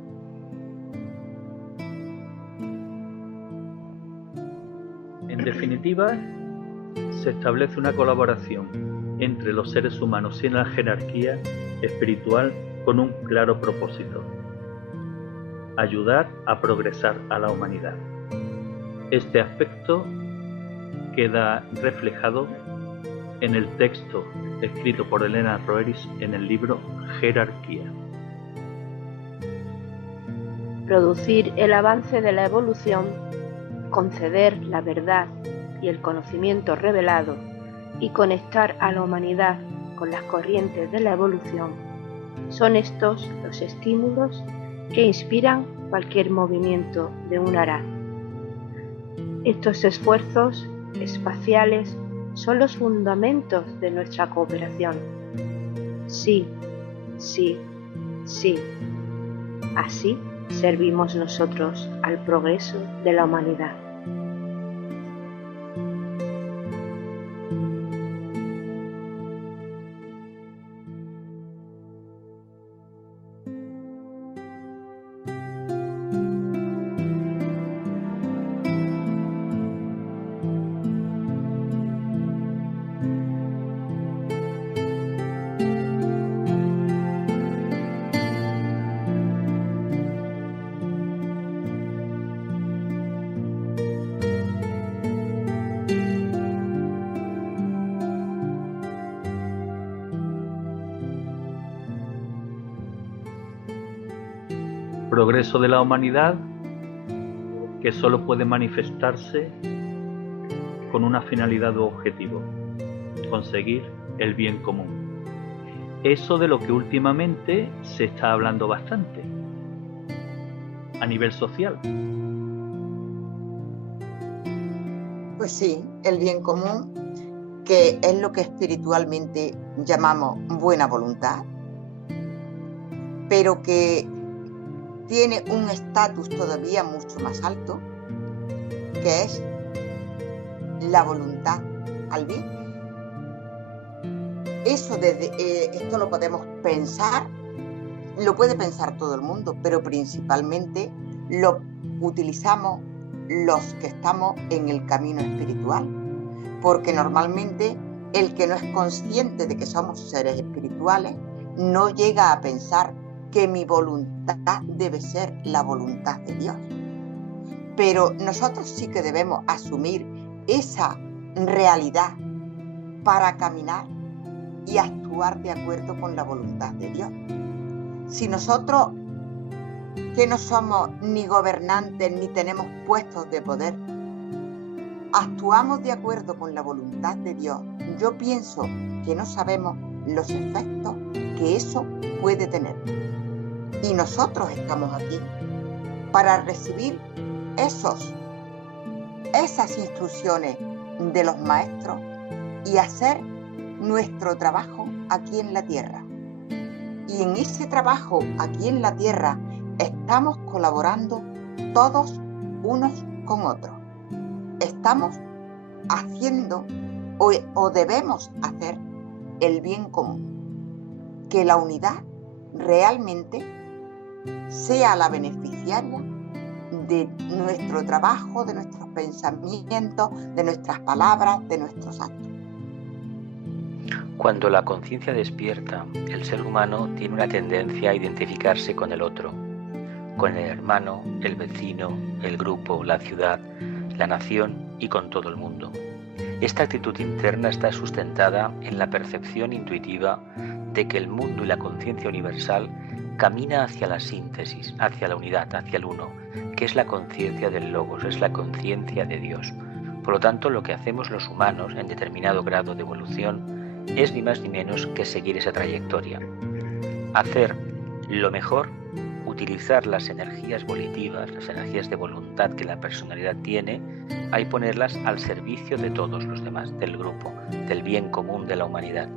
En definitiva, se establece una colaboración entre los seres humanos y la jerarquía espiritual con un claro propósito: ayudar a progresar a la humanidad. Este aspecto queda reflejado en el texto escrito por Elena Roeris en el libro Jerarquía. Producir el avance de la evolución, conceder la verdad y el conocimiento revelado y conectar a la humanidad con las corrientes de la evolución, son estos los estímulos que inspiran cualquier movimiento de un Arhat. Estos esfuerzos espaciales son los fundamentos de nuestra cooperación. Sí, sí, sí. Así servimos nosotros al progreso de la humanidad. Progreso de la humanidad que solo puede manifestarse con una finalidad u objetivo: conseguir el bien común. Eso de lo que últimamente se está hablando bastante a nivel social. Pues sí, el bien común, que es lo que espiritualmente llamamos buena voluntad, pero que tiene un estatus todavía mucho más alto, que es la voluntad al bien. Esto lo podemos pensar, lo puede pensar todo el mundo, pero principalmente lo utilizamos los que estamos en el camino espiritual, porque normalmente el que no es consciente de que somos seres espirituales no llega a pensar que mi voluntad debe ser la voluntad de Dios. Pero nosotros sí que debemos asumir esa realidad para caminar y actuar de acuerdo con la voluntad de Dios. Si nosotros, que no somos ni gobernantes ni tenemos puestos de poder, actuamos de acuerdo con la voluntad de Dios, yo pienso que no sabemos los efectos que eso puede tener. Y nosotros estamos aquí para recibir esas instrucciones de los maestros y hacer nuestro trabajo aquí en la tierra. Y en ese trabajo aquí en la tierra estamos colaborando todos unos con otros. Estamos haciendo o debemos hacer el bien común, que la unidad realmente sea la beneficiaria de nuestro trabajo, de nuestros pensamientos, de nuestras palabras, de nuestros actos. Cuando la conciencia despierta, el ser humano tiene una tendencia a identificarse con el otro, con el hermano, el vecino, el grupo, la ciudad, la nación y con todo el mundo. Esta actitud interna está sustentada en la percepción intuitiva de que el mundo y la conciencia universal camina hacia la síntesis, hacia la unidad, hacia el uno, que es la conciencia del Logos, es la conciencia de Dios. Por lo tanto, lo que hacemos los humanos en determinado grado de evolución es ni más ni menos que seguir esa trayectoria. Hacer lo mejor, utilizar las energías volitivas, las energías de voluntad que la personalidad tiene, y ponerlas al servicio de todos los demás, del grupo, del bien común de la humanidad.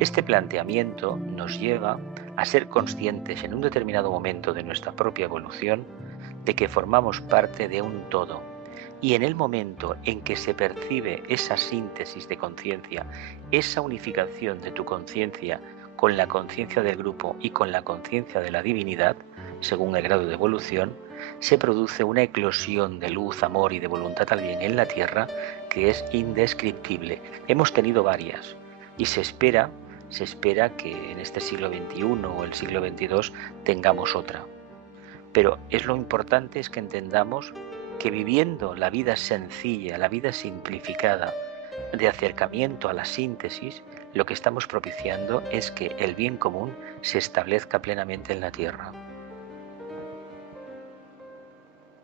Este planteamiento nos lleva a ser conscientes en un determinado momento de nuestra propia evolución de que formamos parte de un todo, y en el momento en que se percibe esa síntesis de conciencia, esa unificación de tu conciencia con la conciencia del grupo y con la conciencia de la divinidad, según el grado de evolución, se produce una eclosión de luz, amor y de voluntad al bien en la Tierra que es indescriptible. Hemos tenido varias y se espera que en este siglo XXI o el siglo XXII tengamos otra. Pero lo importante es que entendamos que viviendo la vida sencilla, la vida simplificada, de acercamiento a la síntesis, lo que estamos propiciando es que el bien común se establezca plenamente en la Tierra.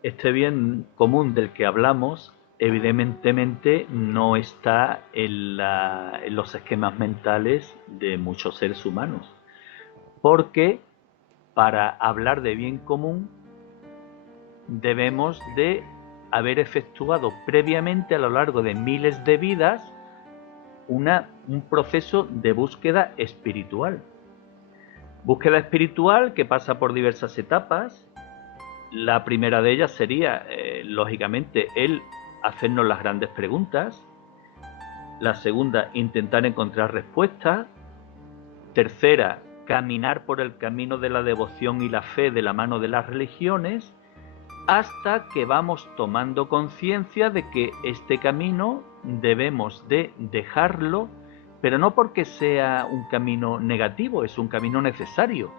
Este bien común del que hablamos, evidentemente no está en los esquemas mentales de muchos seres humanos, porque para hablar de bien común debemos de haber efectuado previamente a lo largo de miles de vidas un proceso de búsqueda espiritual. Búsqueda espiritual que pasa por diversas etapas. La primera de ellas sería, lógicamente, el hacernos las grandes preguntas. La segunda, intentar encontrar respuestas. Tercera, caminar por el camino de la devoción y la fe de la mano de las religiones, hasta que vamos tomando conciencia de que este camino debemos de dejarlo, pero no porque sea un camino negativo, es un camino necesario,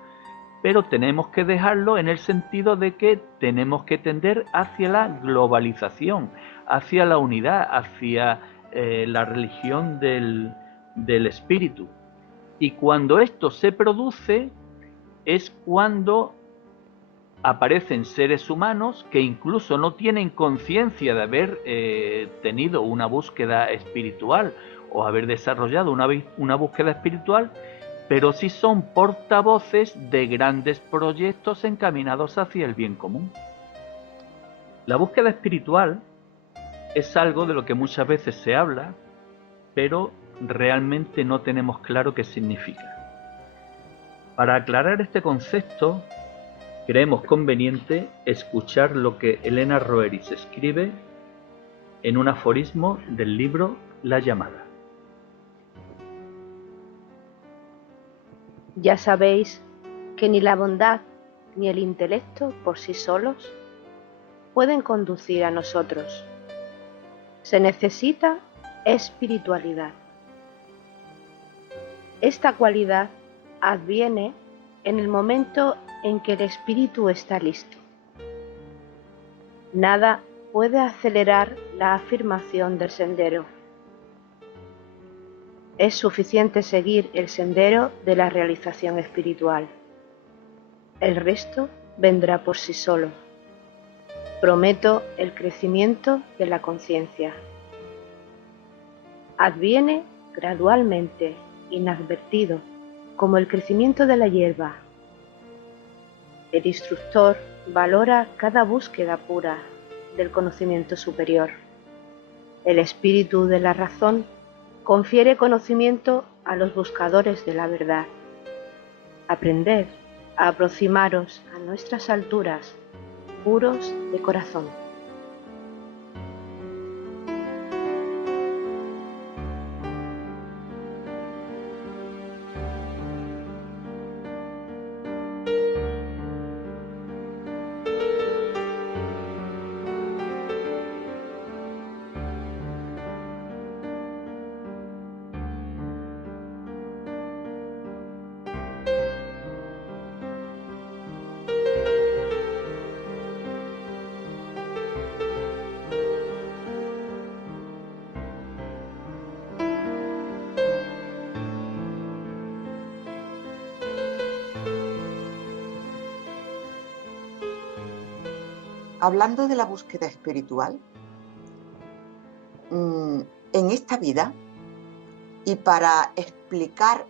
pero tenemos que dejarlo en el sentido de que tenemos que tender hacia la globalización, hacia la unidad, hacia la religión del espíritu. Y cuando esto se produce es cuando aparecen seres humanos que incluso no tienen conciencia de haber tenido una búsqueda espiritual o haber desarrollado una búsqueda espiritual, pero sí son portavoces de grandes proyectos encaminados hacia el bien común. La búsqueda espiritual es algo de lo que muchas veces se habla, pero realmente no tenemos claro qué significa. Para aclarar este concepto, creemos conveniente escuchar lo que Elena Roeris escribe en un aforismo del libro La llamada. Ya sabéis que ni la bondad ni el intelecto por sí solos pueden conducir a nosotros. Se necesita espiritualidad. Esta cualidad adviene en el momento en que el espíritu está listo. Nada puede acelerar la afirmación del sendero. Es suficiente seguir el sendero de la realización espiritual. El resto vendrá por sí solo. Prometo el crecimiento de la conciencia. Adviene gradualmente, inadvertido, como el crecimiento de la hierba. El instructor valora cada búsqueda pura del conocimiento superior. El espíritu de la razón confiere conocimiento a los buscadores de la verdad. Aprended a aproximaros a nuestras alturas, puros de corazón. hablando de la búsqueda espiritual, en esta vida, y para explicar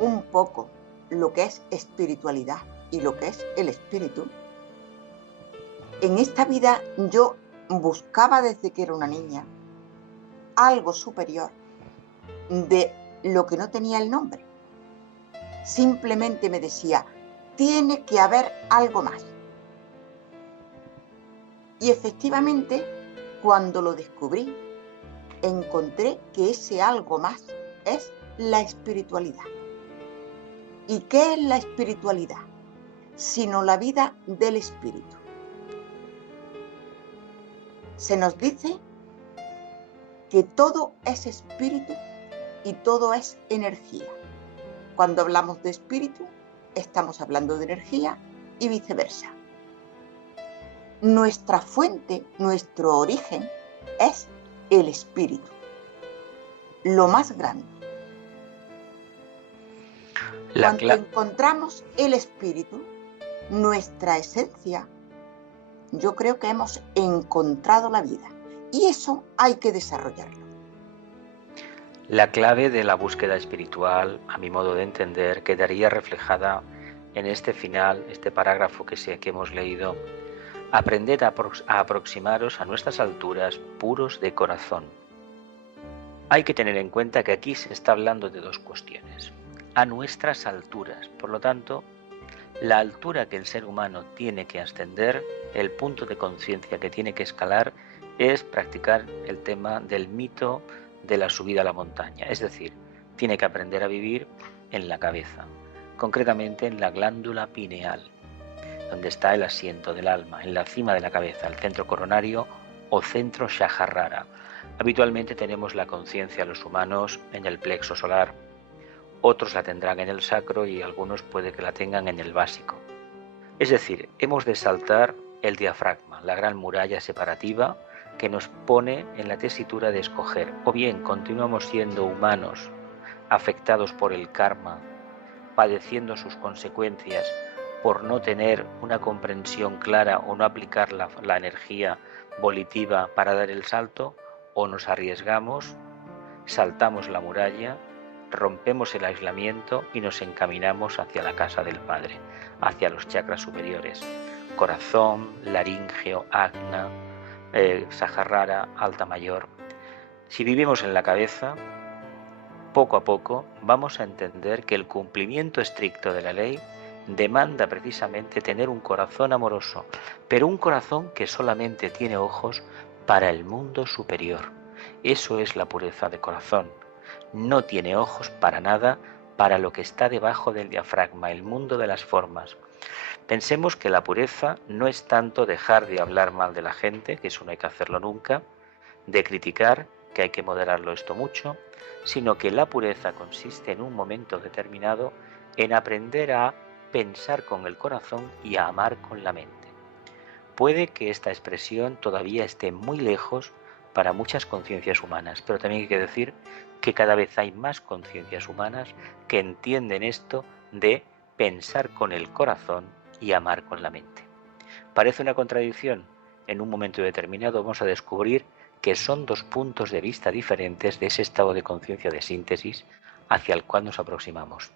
un poco lo que es espiritualidad y lo que es el espíritu, en esta vida yo buscaba desde que era una niña algo superior de lo que no tenía el nombre. Simplemente me decía, tiene que haber algo más. Y efectivamente, cuando lo descubrí, encontré que ese algo más es la espiritualidad. ¿Y qué es la espiritualidad? Sino la vida del espíritu. Se nos dice que todo es espíritu y todo es energía. Cuando hablamos de espíritu, estamos hablando de energía y viceversa. Nuestra fuente, nuestro origen es el espíritu, lo más grande. Cuando encontramos el espíritu, nuestra esencia, yo creo que hemos encontrado la vida y eso hay que desarrollarlo. La clave de la búsqueda espiritual, a mi modo de entender, quedaría reflejada en este final, este parágrafo que hemos leído. Aprended a aproximaros a nuestras alturas puros de corazón. Hay que tener en cuenta que aquí se está hablando de dos cuestiones. A nuestras alturas, por lo tanto, la altura que el ser humano tiene que ascender, el punto de conciencia que tiene que escalar, es practicar el tema del mito de la subida a la montaña. Es decir, tiene que aprender a vivir en la cabeza, concretamente en la glándula pineal, donde está el asiento del alma, en la cima de la cabeza, el centro coronario o centro Sahasrara. Habitualmente tenemos la conciencia los humanos en el plexo solar, otros la tendrán en el sacro y algunos puede que la tengan en el básico. Es decir, hemos de saltar el diafragma, la gran muralla separativa que nos pone en la tesitura de escoger, o bien continuamos siendo humanos afectados por el karma, padeciendo sus consecuencias por no tener una comprensión clara o no aplicar la energía volitiva para dar el salto, o nos arriesgamos, saltamos la muralla, rompemos el aislamiento y nos encaminamos hacia la casa del Padre, hacia los chakras superiores, corazón, laríngeo, ajna, Sahasrara, alta mayor. Si vivimos en la cabeza, poco a poco vamos a entender que el cumplimiento estricto de la ley demanda precisamente tener un corazón amoroso, pero un corazón que solamente tiene ojos para el mundo superior. Eso es la pureza de corazón. No tiene ojos para nada para lo que está debajo del diafragma, el mundo de las formas. Pensemos que la pureza no es tanto dejar de hablar mal de la gente, que eso no hay que hacerlo nunca, de criticar, que hay que moderarlo esto mucho, sino que la pureza consiste en un momento determinado en aprender a pensar con el corazón y a amar con la mente. Puede que esta expresión todavía esté muy lejos para muchas conciencias humanas, pero también hay que decir que cada vez hay más conciencias humanas que entienden esto de pensar con el corazón y amar con la mente. ¿Parece una contradicción? En un momento determinado vamos a descubrir que son dos puntos de vista diferentes de ese estado de conciencia de síntesis hacia el cual nos aproximamos.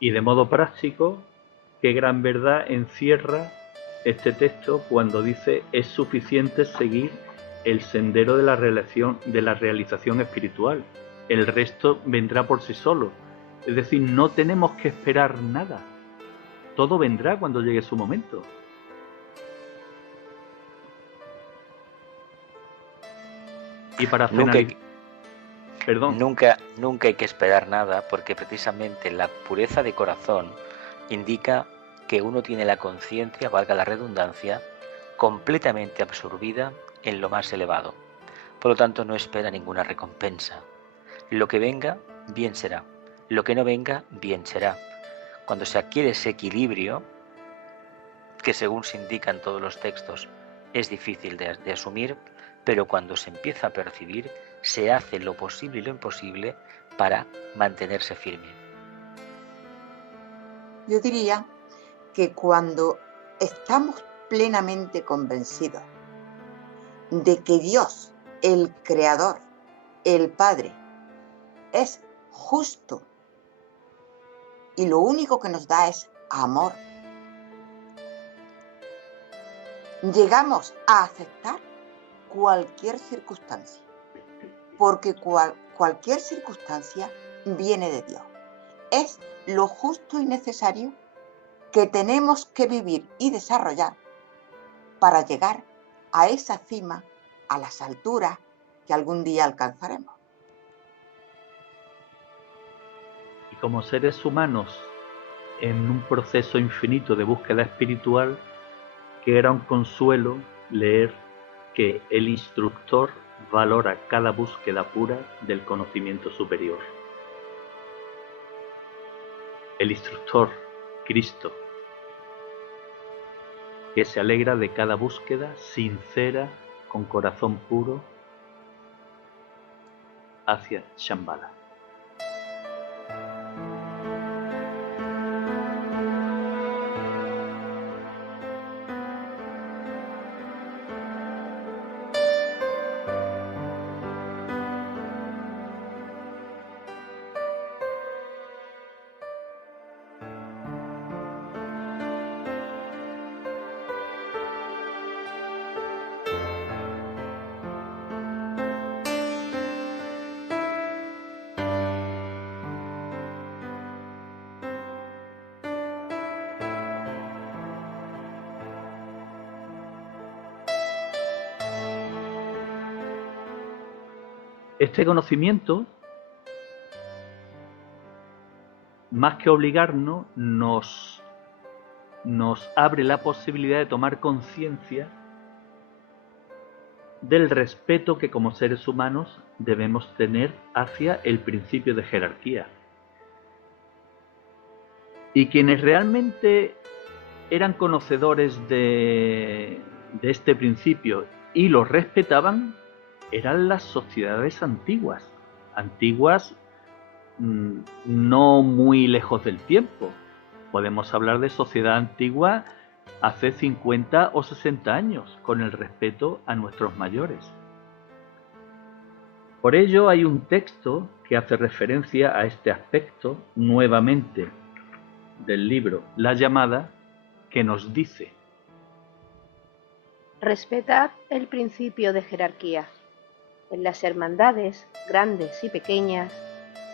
Y de modo práctico, qué gran verdad encierra este texto cuando dice es suficiente seguir el sendero de la realización espiritual. El resto vendrá por sí solo. Es decir, no tenemos que esperar nada. Todo vendrá cuando llegue su momento. Y para finalizar... Nunca hay que esperar nada, porque precisamente la pureza de corazón indica que uno tiene la conciencia, valga la redundancia, completamente absorbida en lo más elevado. Por lo tanto, no espera ninguna recompensa. Lo que venga, bien será. Lo que no venga, bien será. Cuando se adquiere ese equilibrio, que según se indica en todos los textos, es difícil de asumir, pero cuando se empieza a percibir, se hace lo posible y lo imposible para mantenerse firme. Yo diría que cuando estamos plenamente convencidos de que Dios, el Creador, el Padre, es justo y lo único que nos da es amor, llegamos a aceptar cualquier circunstancia, porque cualquier circunstancia viene de Dios. Es lo justo y necesario que tenemos que vivir y desarrollar para llegar a esa cima, a las alturas que algún día alcanzaremos. Y como seres humanos, en un proceso infinito de búsqueda espiritual, que era un consuelo leer que el instructor valora cada búsqueda pura del conocimiento superior. El instructor, Cristo, que se alegra de cada búsqueda sincera, con corazón puro, hacia Shambhala. Este conocimiento, más que obligarnos, nos abre la posibilidad de tomar conciencia del respeto que como seres humanos debemos tener hacia el principio de jerarquía. Y quienes realmente eran conocedores de este principio y lo respetaban, eran las sociedades antiguas, no muy lejos del tiempo. Podemos hablar de sociedad antigua hace 50 o 60 años, con el respeto a nuestros mayores. Por ello hay un texto que hace referencia a este aspecto nuevamente del libro La Llamada, que nos dice: respetad el principio de jerarquía. En las hermandades, grandes y pequeñas,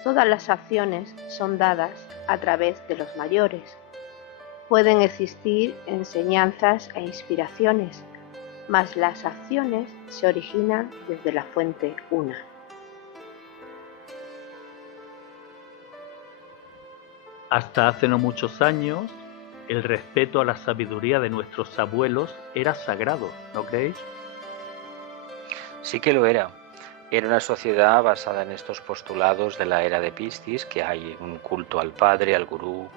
todas las acciones son dadas a través de los mayores. Pueden existir enseñanzas e inspiraciones, mas las acciones se originan desde la fuente una. Hasta hace no muchos años, el respeto a la sabiduría de nuestros abuelos era sagrado, ¿no creéis? Sí que lo era. Era una sociedad basada en estos postulados de la era de Piscis, que hay un culto al padre, al gurú,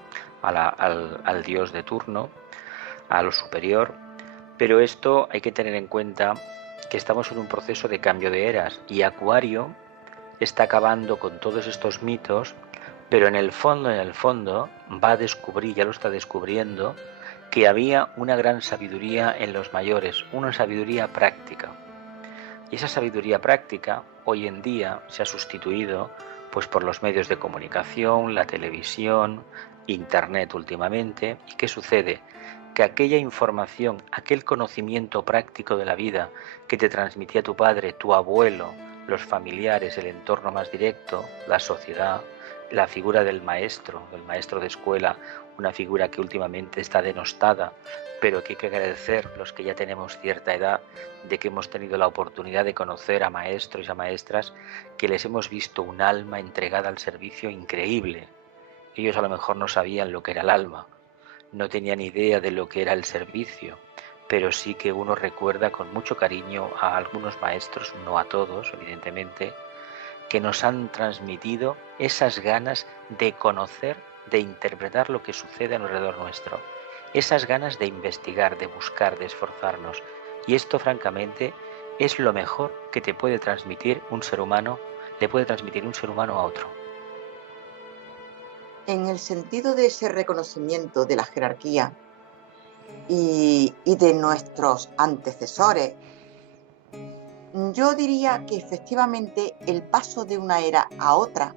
al dios de turno, a lo superior. Pero esto hay que tener en cuenta que estamos en un proceso de cambio de eras y Acuario está acabando con todos estos mitos, pero en el fondo va a descubrir, ya lo está descubriendo, que había una gran sabiduría en los mayores, una sabiduría práctica. Y esa sabiduría práctica hoy en día se ha sustituido pues por los medios de comunicación, la televisión, internet últimamente. ¿Y qué sucede? Que aquella información, aquel conocimiento práctico de la vida que te transmitía tu padre, tu abuelo, los familiares, el entorno más directo, la sociedad, la figura del maestro de escuela, una figura que últimamente está denostada, pero que hay que agradecer los que ya tenemos cierta edad de que hemos tenido la oportunidad de conocer a maestros y a maestras que les hemos visto un alma entregada al servicio increíble. Ellos a lo mejor no sabían lo que era el alma, no tenían idea de lo que era el servicio, pero sí que uno recuerda con mucho cariño a algunos maestros, no a todos, evidentemente, que nos han transmitido esas ganas de conocer, de interpretar lo que sucede alrededor nuestro, esas ganas de investigar, de buscar, de esforzarnos. Y esto, francamente, es lo mejor que te puede transmitir un ser humano, le puede transmitir un ser humano a otro. En el sentido de ese reconocimiento de la jerarquía, y de nuestros antecesores, yo diría que efectivamente el paso de una era a otra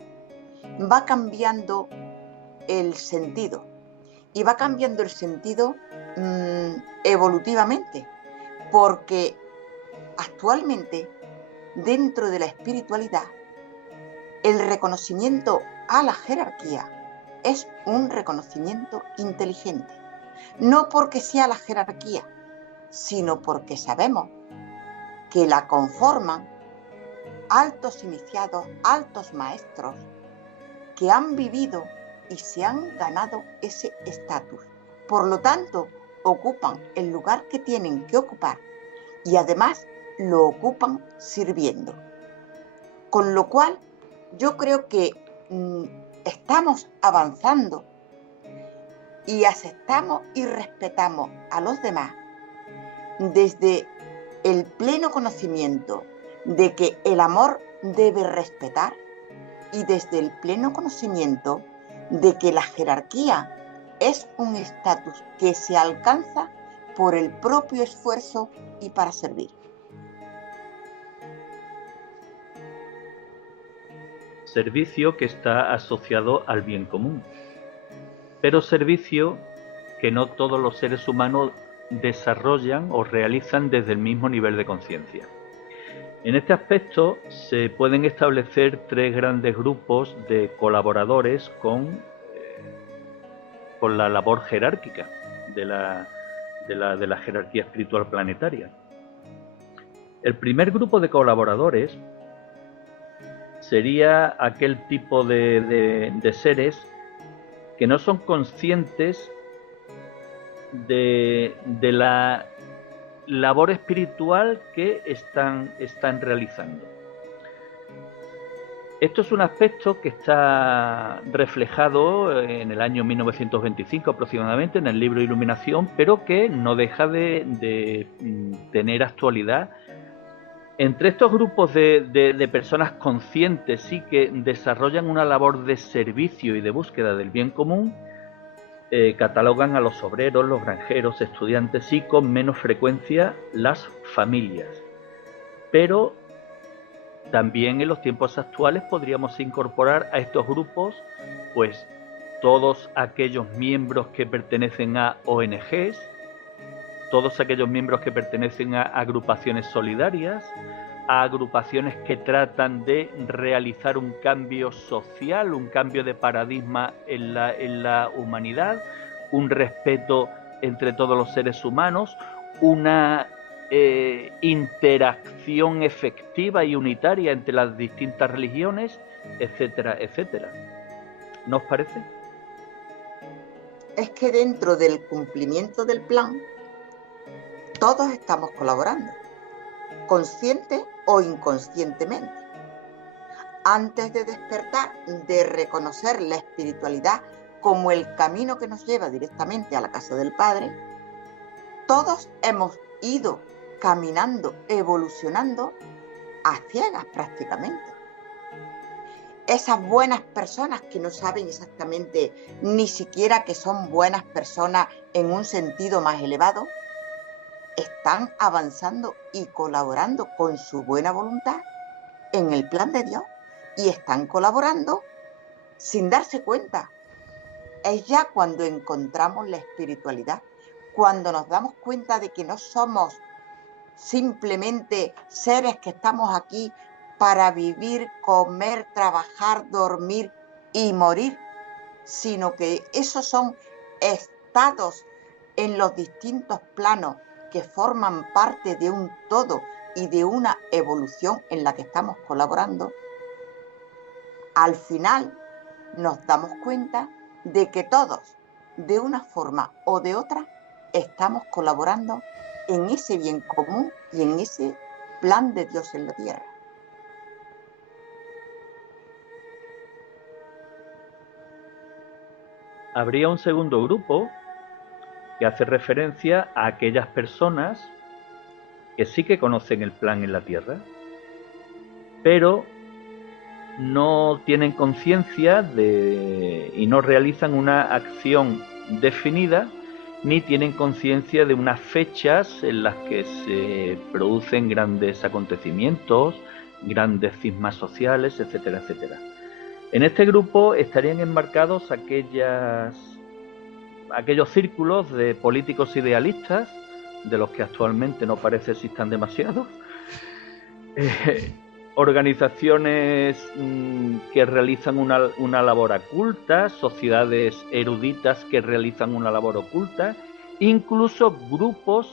va cambiando el sentido, y va cambiando el sentido evolutivamente, porque actualmente dentro de la espiritualidad el reconocimiento a la jerarquía es un reconocimiento inteligente, no porque sea la jerarquía, sino porque sabemos que la conforman altos iniciados, altos maestros que han vivido y se han ganado ese estatus. Por lo tanto, ocupan el lugar que tienen que ocupar y además lo ocupan sirviendo. Con lo cual, yo creo que estamos avanzando y aceptamos y respetamos a los demás desde el pleno conocimiento de que el amor debe respetar y desde el pleno conocimiento de que la jerarquía es un estatus que se alcanza por el propio esfuerzo y para servir. Servicio que está asociado al bien común, pero servicio que no todos los seres humanos desarrollan o realizan desde el mismo nivel de conciencia. En este aspecto se pueden establecer tres grandes grupos de colaboradores con la labor jerárquica de la jerarquía espiritual planetaria. El primer grupo de colaboradores sería aquel tipo de seres que no son conscientes de la labor espiritual que están realizando. Esto es un aspecto que está reflejado en el año 1925 aproximadamente en el libro Iluminación, pero que no deja de tener actualidad. Entre estos grupos de personas conscientes y que desarrollan una labor de servicio y de búsqueda del bien común, catalogan a los obreros, los granjeros, estudiantes y con menos frecuencia las familias. Pero también en los tiempos actuales podríamos incorporar a estos grupos pues todos aquellos miembros que pertenecen a ONGs, todos aquellos miembros que pertenecen a agrupaciones solidarias, a agrupaciones que tratan de realizar un cambio social, un cambio de paradigma en la humanidad, un respeto entre todos los seres humanos, una interacción efectiva y unitaria entre las distintas religiones, etcétera, etcétera. ¿No os parece? Es que dentro del cumplimiento del plan, todos estamos colaborando, consciente o inconscientemente. Antes de despertar, de reconocer la espiritualidad como el camino que nos lleva directamente a la casa del Padre, todos hemos ido caminando, evolucionando a ciegas prácticamente. Esas buenas personas que no saben exactamente ni siquiera que son buenas personas en un sentido más elevado, están avanzando y colaborando con su buena voluntad en el plan de Dios y están colaborando sin darse cuenta. Es ya cuando encontramos la espiritualidad, cuando nos damos cuenta de que no somos simplemente seres que estamos aquí para vivir, comer, trabajar, dormir y morir, sino que esos son estados en los distintos planos que forman parte de un todo y de una evolución en la que estamos colaborando. Al final nos damos cuenta de que todos, de una forma o de otra, estamos colaborando en ese bien común y en ese plan de Dios en la tierra. Habría un segundo grupo que hace referencia a aquellas personas que sí que conocen el plan en la tierra, pero no tienen conciencia y no realizan una acción definida ni tienen conciencia de unas fechas en las que se producen grandes acontecimientos, grandes cismas sociales, etcétera, etcétera. En este grupo estarían enmarcados aquellos círculos de políticos idealistas, de los que actualmente no parece existan demasiados, organizaciones que realizan una labor oculta, sociedades eruditas que realizan una labor oculta, incluso grupos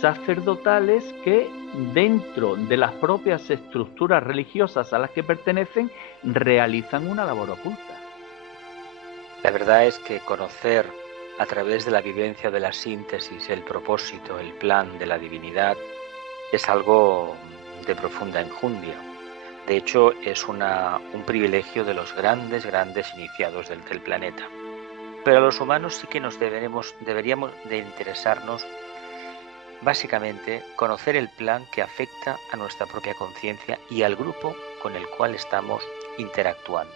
sacerdotales que dentro de las propias estructuras religiosas a las que pertenecen realizan una labor oculta. La verdad es que conocer a través de la vivencia de la síntesis el propósito, el plan de la divinidad es algo de profunda enjundia. De hecho, es un privilegio de los grandes iniciados del planeta. Pero a los humanos sí que deberíamos de interesarnos básicamente conocer el plan que afecta a nuestra propia conciencia y al grupo con el cual estamos interactuando.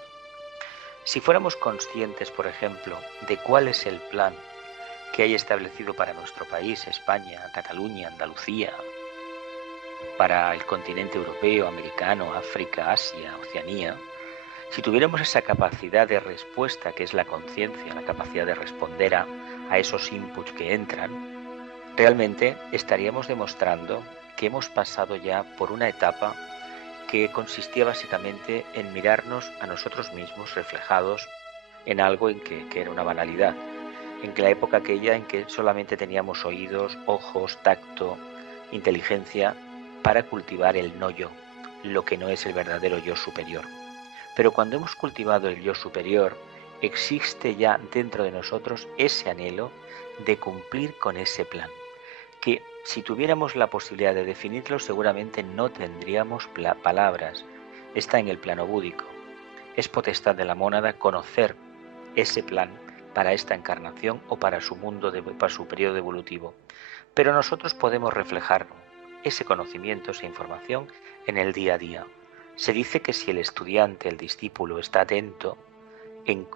Si fuéramos conscientes, por ejemplo, de cuál es el plan que hay establecido para nuestro país, España, Cataluña, Andalucía, para el continente europeo, americano, África, Asia, Oceanía, si tuviéramos esa capacidad de respuesta que es la conciencia, la capacidad de responder a esos inputs que entran, realmente estaríamos demostrando que hemos pasado ya por una etapa que consistía básicamente en mirarnos a nosotros mismos reflejados en algo en que era una banalidad, en que la época aquella en que solamente teníamos oídos, ojos, tacto, inteligencia para cultivar el no yo, lo que no es el verdadero yo superior. Pero cuando hemos cultivado el yo superior, existe ya dentro de nosotros ese anhelo de cumplir con ese plan, que si tuviéramos la posibilidad de definirlo seguramente no tendríamos palabras. Está en el plano búdico. Es potestad de la mónada conocer ese plan para esta encarnación o para su mundo, para su periodo evolutivo. Pero nosotros podemos reflejar ese conocimiento, esa información en el día a día. Se dice que si el estudiante, el discípulo, está atento en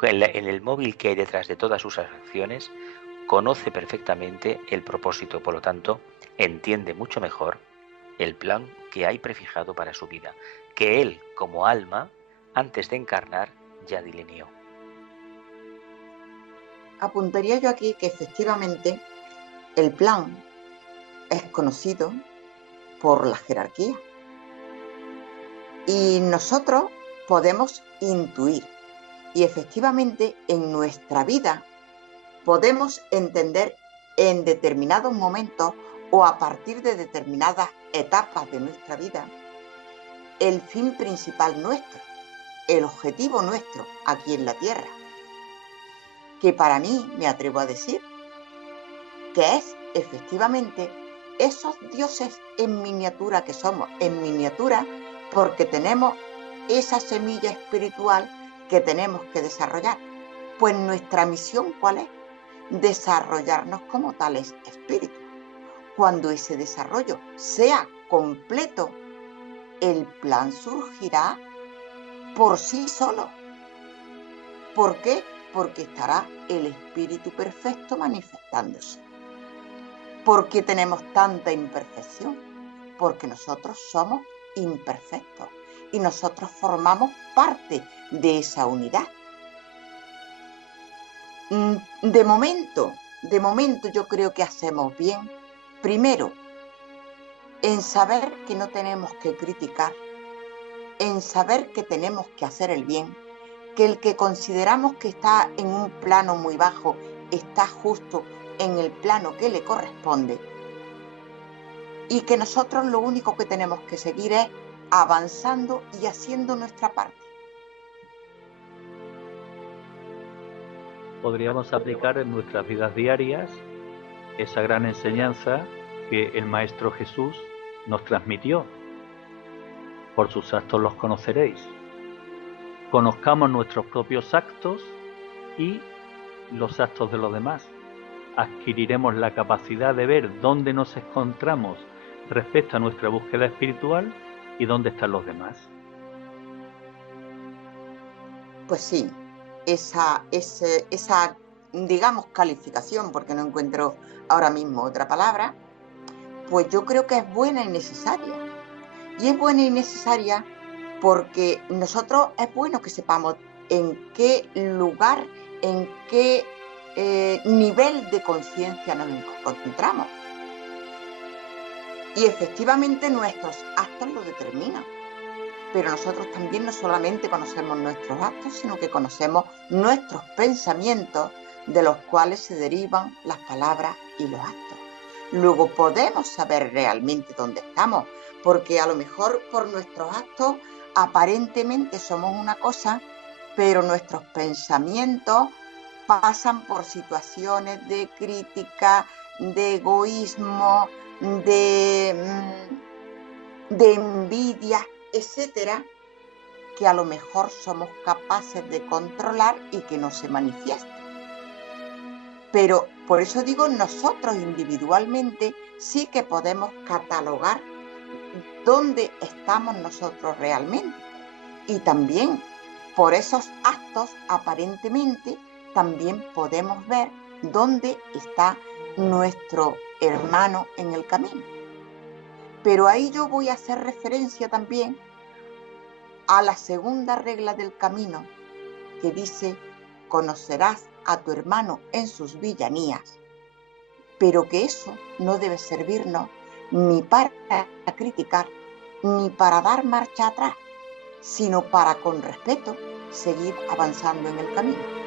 el móvil que hay detrás de todas sus acciones, conoce perfectamente el propósito, por lo tanto, entiende mucho mejor el plan que hay prefijado para su vida, que él, como alma, antes de encarnar, ya delineó. Apuntaría yo aquí que efectivamente el plan es conocido por la jerarquía y nosotros podemos intuir y efectivamente en nuestra vida podemos entender en determinados momentos o a partir de determinadas etapas de nuestra vida el fin principal nuestro, el objetivo nuestro aquí en la Tierra, que para mí me atrevo a decir que es efectivamente esos dioses en miniatura que somos, en miniatura porque tenemos esa semilla espiritual que tenemos que desarrollar. Pues nuestra misión, ¿cuál es? Desarrollarnos como tales espíritus. Cuando ese desarrollo sea completo, el plan surgirá por sí solo. ¿Por qué? Porque estará el espíritu perfecto manifestándose. ¿Por qué tenemos tanta imperfección? Porque nosotros somos imperfectos y nosotros formamos parte de esa unidad. De momento yo creo que hacemos bien, primero, en saber que no tenemos que criticar, en saber que tenemos que hacer el bien, que el que consideramos que está en un plano muy bajo está justo en el plano que le corresponde y que nosotros lo único que tenemos que seguir es avanzando y haciendo nuestra parte. Podríamos aplicar en nuestras vidas diarias esa gran enseñanza que el Maestro Jesús nos transmitió. Por sus actos los conoceréis. Conozcamos nuestros propios actos y los actos de los demás. Adquiriremos la capacidad de ver dónde nos encontramos respecto a nuestra búsqueda espiritual y dónde están los demás. Pues sí, esa digamos, calificación, porque no encuentro ahora mismo otra palabra, pues yo creo que es buena y necesaria. Y es buena y necesaria porque nosotros es bueno que sepamos en qué lugar, en qué nivel de conciencia nos encontramos. Y efectivamente nuestros actos lo determinan. Pero nosotros también no solamente conocemos nuestros actos, sino que conocemos nuestros pensamientos, de los cuales se derivan las palabras y los actos. Luego podemos saber realmente dónde estamos, porque a lo mejor por nuestros actos aparentemente somos una cosa, pero nuestros pensamientos pasan por situaciones de crítica, de egoísmo, de envidia, etcétera, que a lo mejor somos capaces de controlar y que no se manifieste. Pero por eso digo, nosotros individualmente sí que podemos catalogar dónde estamos nosotros realmente. Y también por esos actos aparentemente también podemos ver dónde está nuestro hermano en el camino. Pero ahí yo voy a hacer referencia también a la segunda regla del camino, que dice: conocerás a tu hermano en sus villanías, pero que eso no debe servirnos ni para criticar, ni para dar marcha atrás, sino para, con respeto, seguir avanzando en el camino.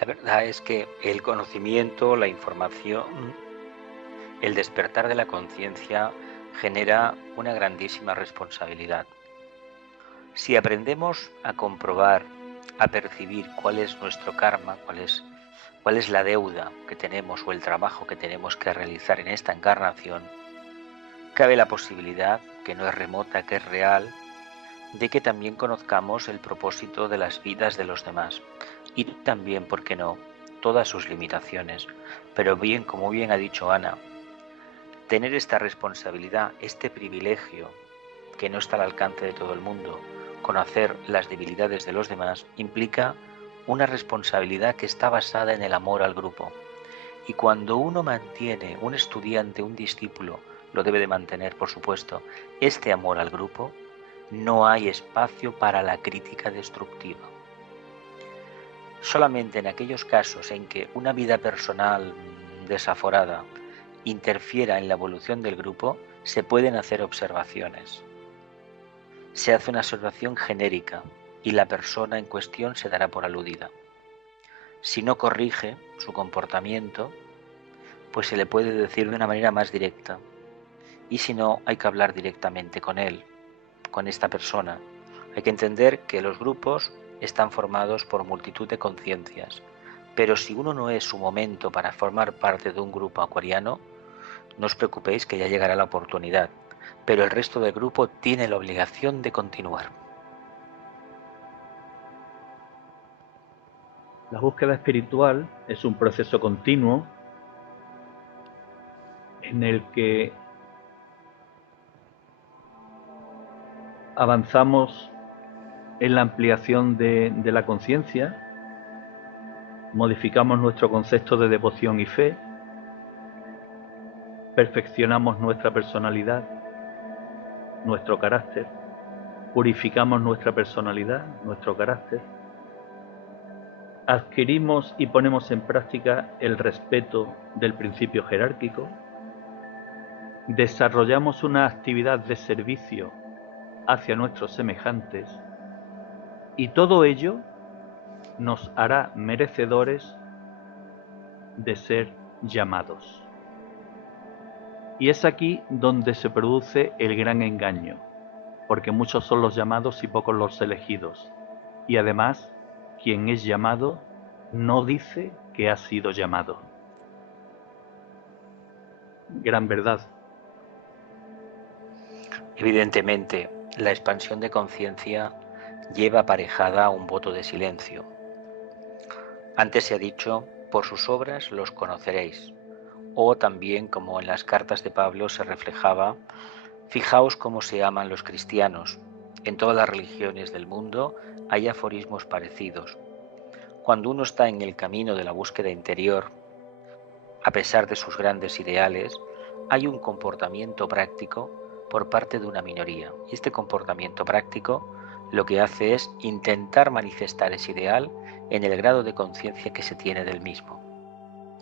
La verdad es que el conocimiento, la información, el despertar de la conciencia genera una grandísima responsabilidad. Si aprendemos a comprobar, a percibir cuál es nuestro karma, cuál es la deuda que tenemos o el trabajo que tenemos que realizar en esta encarnación, cabe la posibilidad, que no es remota, que es real, de que también conozcamos el propósito de las vidas de los demás y también, ¿por qué no?, todas sus limitaciones. Pero bien, como bien ha dicho Ana, tener esta responsabilidad, este privilegio que no está al alcance de todo el mundo, conocer las debilidades de los demás, implica una responsabilidad que está basada en el amor al grupo. Y cuando uno mantiene, un estudiante, un discípulo, lo debe de mantener, por supuesto, este amor al grupo, no hay espacio para la crítica destructiva. Solamente en aquellos casos en que una vida personal desaforada interfiera en la evolución del grupo, se pueden hacer observaciones. Se hace una observación genérica y la persona en cuestión se dará por aludida. Si no corrige su comportamiento, pues se le puede decir de una manera más directa. Y si no, hay que hablar directamente con él, con esta persona. Hay que entender que los grupos están formados por multitud de conciencias, pero si uno no es su momento para formar parte de un grupo acuariano, no os preocupéis, que ya llegará la oportunidad, pero el resto del grupo tiene la obligación de continuar. La búsqueda espiritual es un proceso continuo en el que avanzamos en la ampliación de la conciencia, modificamos nuestro concepto de devoción y fe, perfeccionamos nuestra personalidad, nuestro carácter, purificamos nuestra personalidad, nuestro carácter, adquirimos y ponemos en práctica el respeto del principio jerárquico, desarrollamos una actividad de servicio hacia nuestros semejantes, y todo ello nos hará merecedores de ser llamados. Y es aquí donde se produce el gran engaño, porque muchos son los llamados y pocos los elegidos. Y además, quien es llamado no dice que ha sido llamado. Gran verdad. Evidentemente, la expansión de conciencia lleva aparejada un voto de silencio. Antes se ha dicho, por sus obras los conoceréis. O también, como en las cartas de Pablo se reflejaba, fijaos cómo se aman los cristianos. En todas las religiones del mundo hay aforismos parecidos. Cuando uno está en el camino de la búsqueda interior, a pesar de sus grandes ideales, hay un comportamiento práctico por parte de una minoría. Y este comportamiento práctico lo que hace es intentar manifestar ese ideal en el grado de conciencia que se tiene del mismo.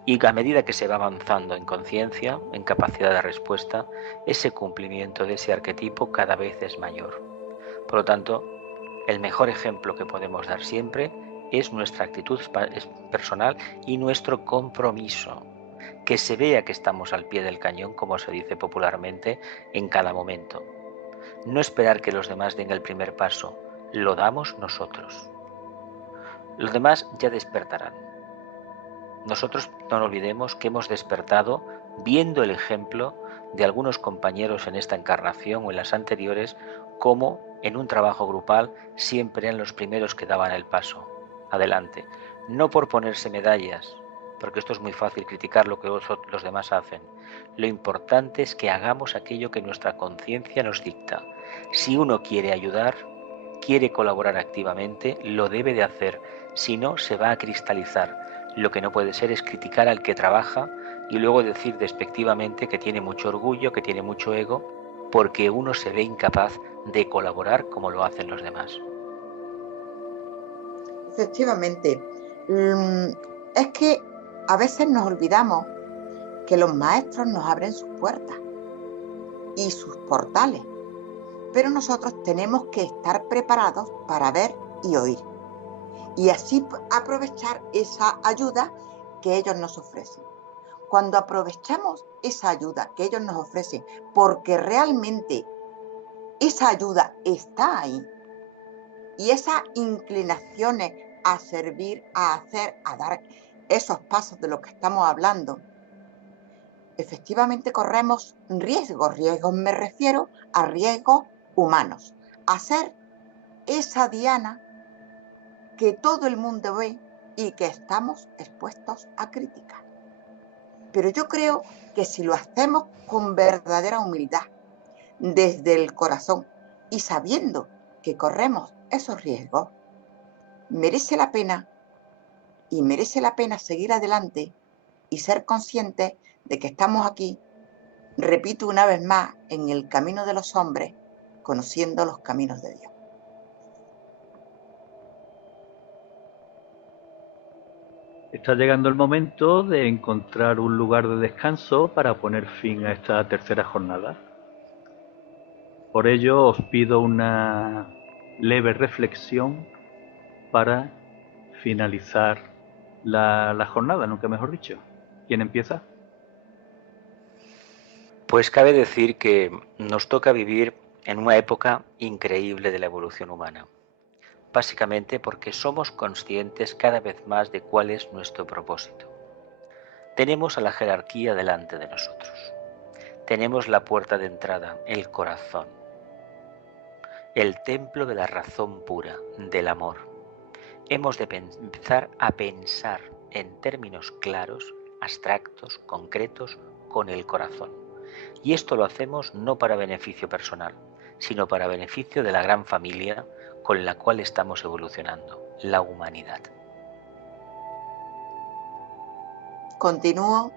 Y a medida que se va avanzando en conciencia, en capacidad de respuesta, ese cumplimiento de ese arquetipo cada vez es mayor. Por lo tanto, el mejor ejemplo que podemos dar siempre es nuestra actitud personal y nuestro compromiso. Que se vea que estamos al pie del cañón, como se dice popularmente, en cada momento. No esperar que los demás den el primer paso, lo damos nosotros. Los demás ya despertarán. Nosotros no olvidemos que hemos despertado viendo el ejemplo de algunos compañeros en esta encarnación o en las anteriores, como en un trabajo grupal siempre eran los primeros que daban el paso adelante. No por ponerse medallas, porque esto es muy fácil criticar lo que los demás hacen. Lo importante es que hagamos aquello que nuestra conciencia nos dicta. Si uno quiere ayudar, quiere colaborar activamente, lo debe de hacer, si no se va a cristalizar. Lo que no puede ser es criticar al que trabaja y luego decir despectivamente que tiene mucho orgullo, que tiene mucho ego, porque uno se ve incapaz de colaborar como lo hacen los demás. Efectivamente, es que a veces nos olvidamos que los maestros nos abren sus puertas y sus portales, pero nosotros tenemos que estar preparados para ver y oír, y así aprovechar esa ayuda que ellos nos ofrecen. Cuando aprovechamos esa ayuda que ellos nos ofrecen, porque realmente esa ayuda está ahí, y esas inclinaciones a servir, a hacer, a dar esos pasos de los que estamos hablando, efectivamente corremos riesgos. Riesgos me refiero a riesgos humanos. A ser esa diana que todo el mundo ve y que estamos expuestos a críticas. Pero yo creo que si lo hacemos con verdadera humildad, desde el corazón y sabiendo que corremos esos riesgos, merece la pena, y merece la pena seguir adelante y ser conscientes de que estamos aquí, repito una vez más, en el camino de los hombres, conociendo los caminos de Dios. Está llegando el momento de encontrar un lugar de descanso para poner fin a esta tercera jornada. Por ello os pido una leve reflexión para finalizar la jornada, nunca mejor dicho. ¿Quién empieza? Pues cabe decir que nos toca vivir en una época increíble de la evolución humana. Básicamente porque somos conscientes cada vez más de cuál es nuestro propósito. Tenemos a la jerarquía delante de nosotros. Tenemos la puerta de entrada, el corazón, el templo de la razón pura, del amor. Hemos de empezar a pensar en términos claros, abstractos, concretos, con el corazón. Y esto lo hacemos no para beneficio personal, sino para beneficio de la gran familia con la cual estamos evolucionando, la humanidad. Continúo.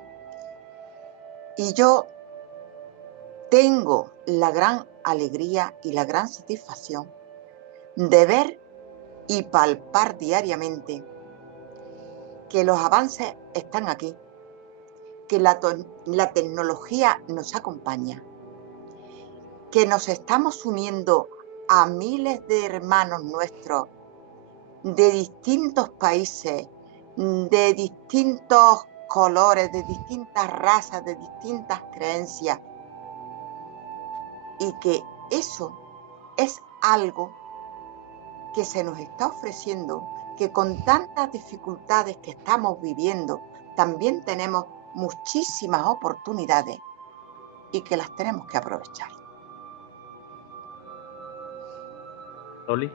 Y yo tengo la gran alegría y la gran satisfacción de ver y palpar diariamente que los avances están aquí, que la tecnología nos acompaña, que nos estamos uniendo a miles de hermanos nuestros de distintos países, de distintos colores, de distintas razas, de distintas creencias. Y que eso es algo que se nos está ofreciendo, que con tantas dificultades que estamos viviendo, también tenemos muchísimas oportunidades y que las tenemos que aprovechar. Loli.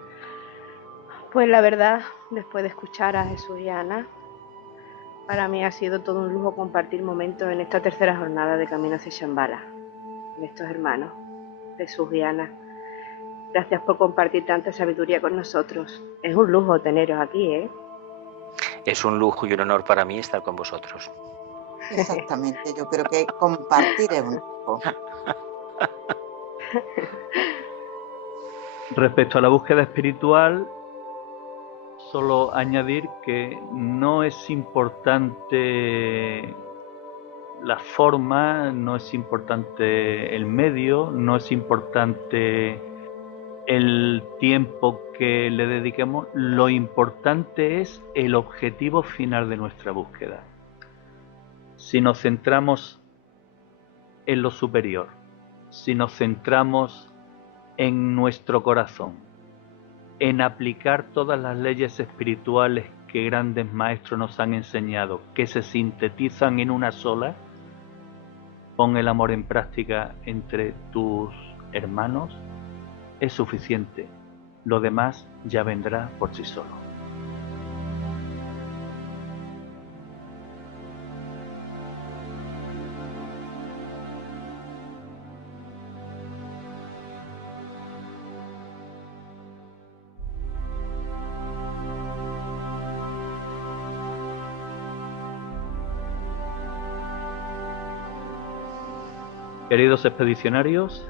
Pues la verdad, después de escuchar a Jesús y a Ana, para mí ha sido todo un lujo compartir momentos en esta tercera jornada de Camino hacia Shambhala, con estos hermanos, Jesús y Ana. Gracias por compartir tanta sabiduría con nosotros. Es un lujo teneros aquí, ¿eh? Es un lujo y un honor para mí estar con vosotros. Exactamente, yo creo que compartir es un lujo. Respecto a la búsqueda espiritual, solo añadir que no es importante la forma, no es importante el medio, no es importante el tiempo que le dediquemos, lo importante es el objetivo final de nuestra búsqueda. Si nos centramos en lo superior, si nos centramos en nuestro corazón, en aplicar todas las leyes espirituales que grandes maestros nos han enseñado, que se sintetizan en una sola, pon el amor en práctica entre tus hermanos, es suficiente. Lo demás ya vendrá por sí solo. Queridos expedicionarios,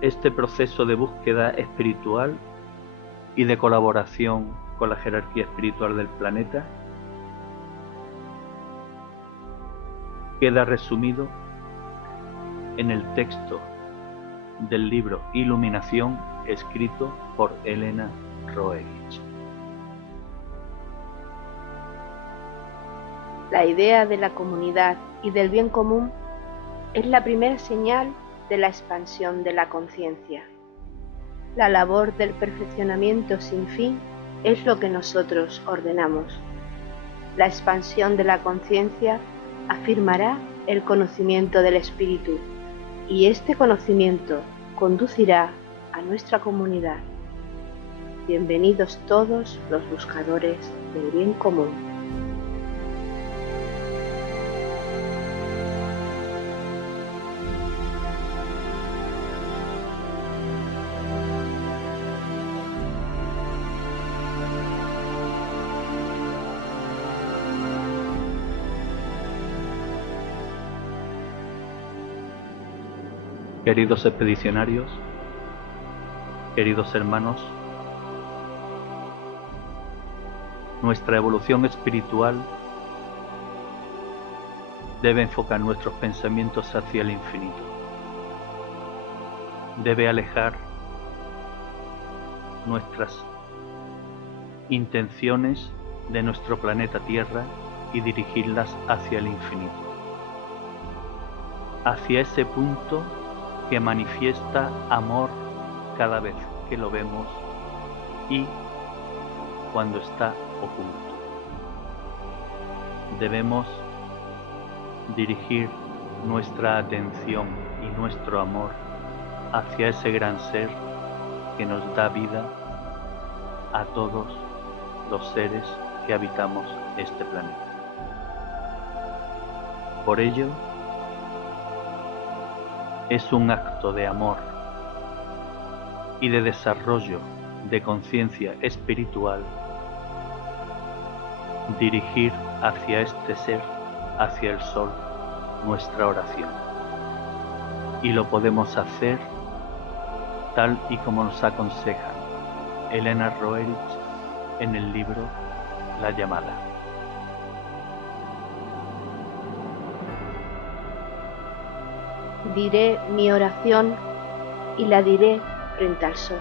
este proceso de búsqueda espiritual y de colaboración con la jerarquía espiritual del planeta queda resumido en el texto del libro Iluminación, escrito por Elena Roerich. La idea de la comunidad y del bien común es la primera señal de la expansión de la conciencia. La labor del perfeccionamiento sin fin es lo que nosotros ordenamos. La expansión de la conciencia afirmará el conocimiento del espíritu y este conocimiento conducirá a nuestra comunidad. Bienvenidos todos los buscadores del bien común. Queridos expedicionarios, queridos hermanos, nuestra evolución espiritual debe enfocar nuestros pensamientos hacia el infinito. Debe alejar nuestras intenciones de nuestro planeta Tierra y dirigirlas hacia el infinito, hacia ese punto que manifiesta amor cada vez que lo vemos y cuando está oculto. Debemos dirigir nuestra atención y nuestro amor hacia ese gran ser que nos da vida a todos los seres que habitamos este planeta. Por ello, es un acto de amor y de desarrollo de conciencia espiritual dirigir hacia este ser, hacia el sol, nuestra oración. Y lo podemos hacer tal y como nos aconseja Elena Roerich en el libro La llamada. Diré mi oración y la diré frente al sol.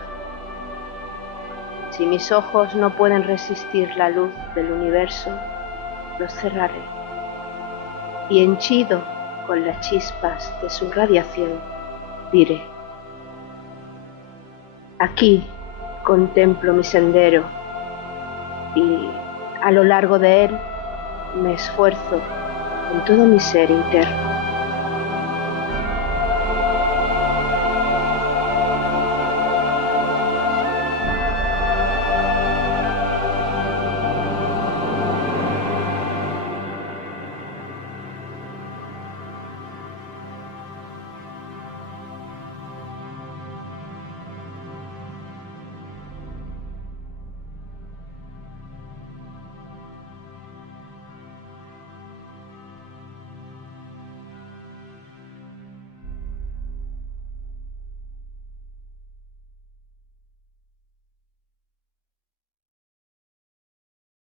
Si mis ojos no pueden resistir la luz del universo, los cerraré. y henchido con las chispas de su radiación, diré: aquí contemplo mi sendero y a lo largo de él me esfuerzo con todo mi ser interno.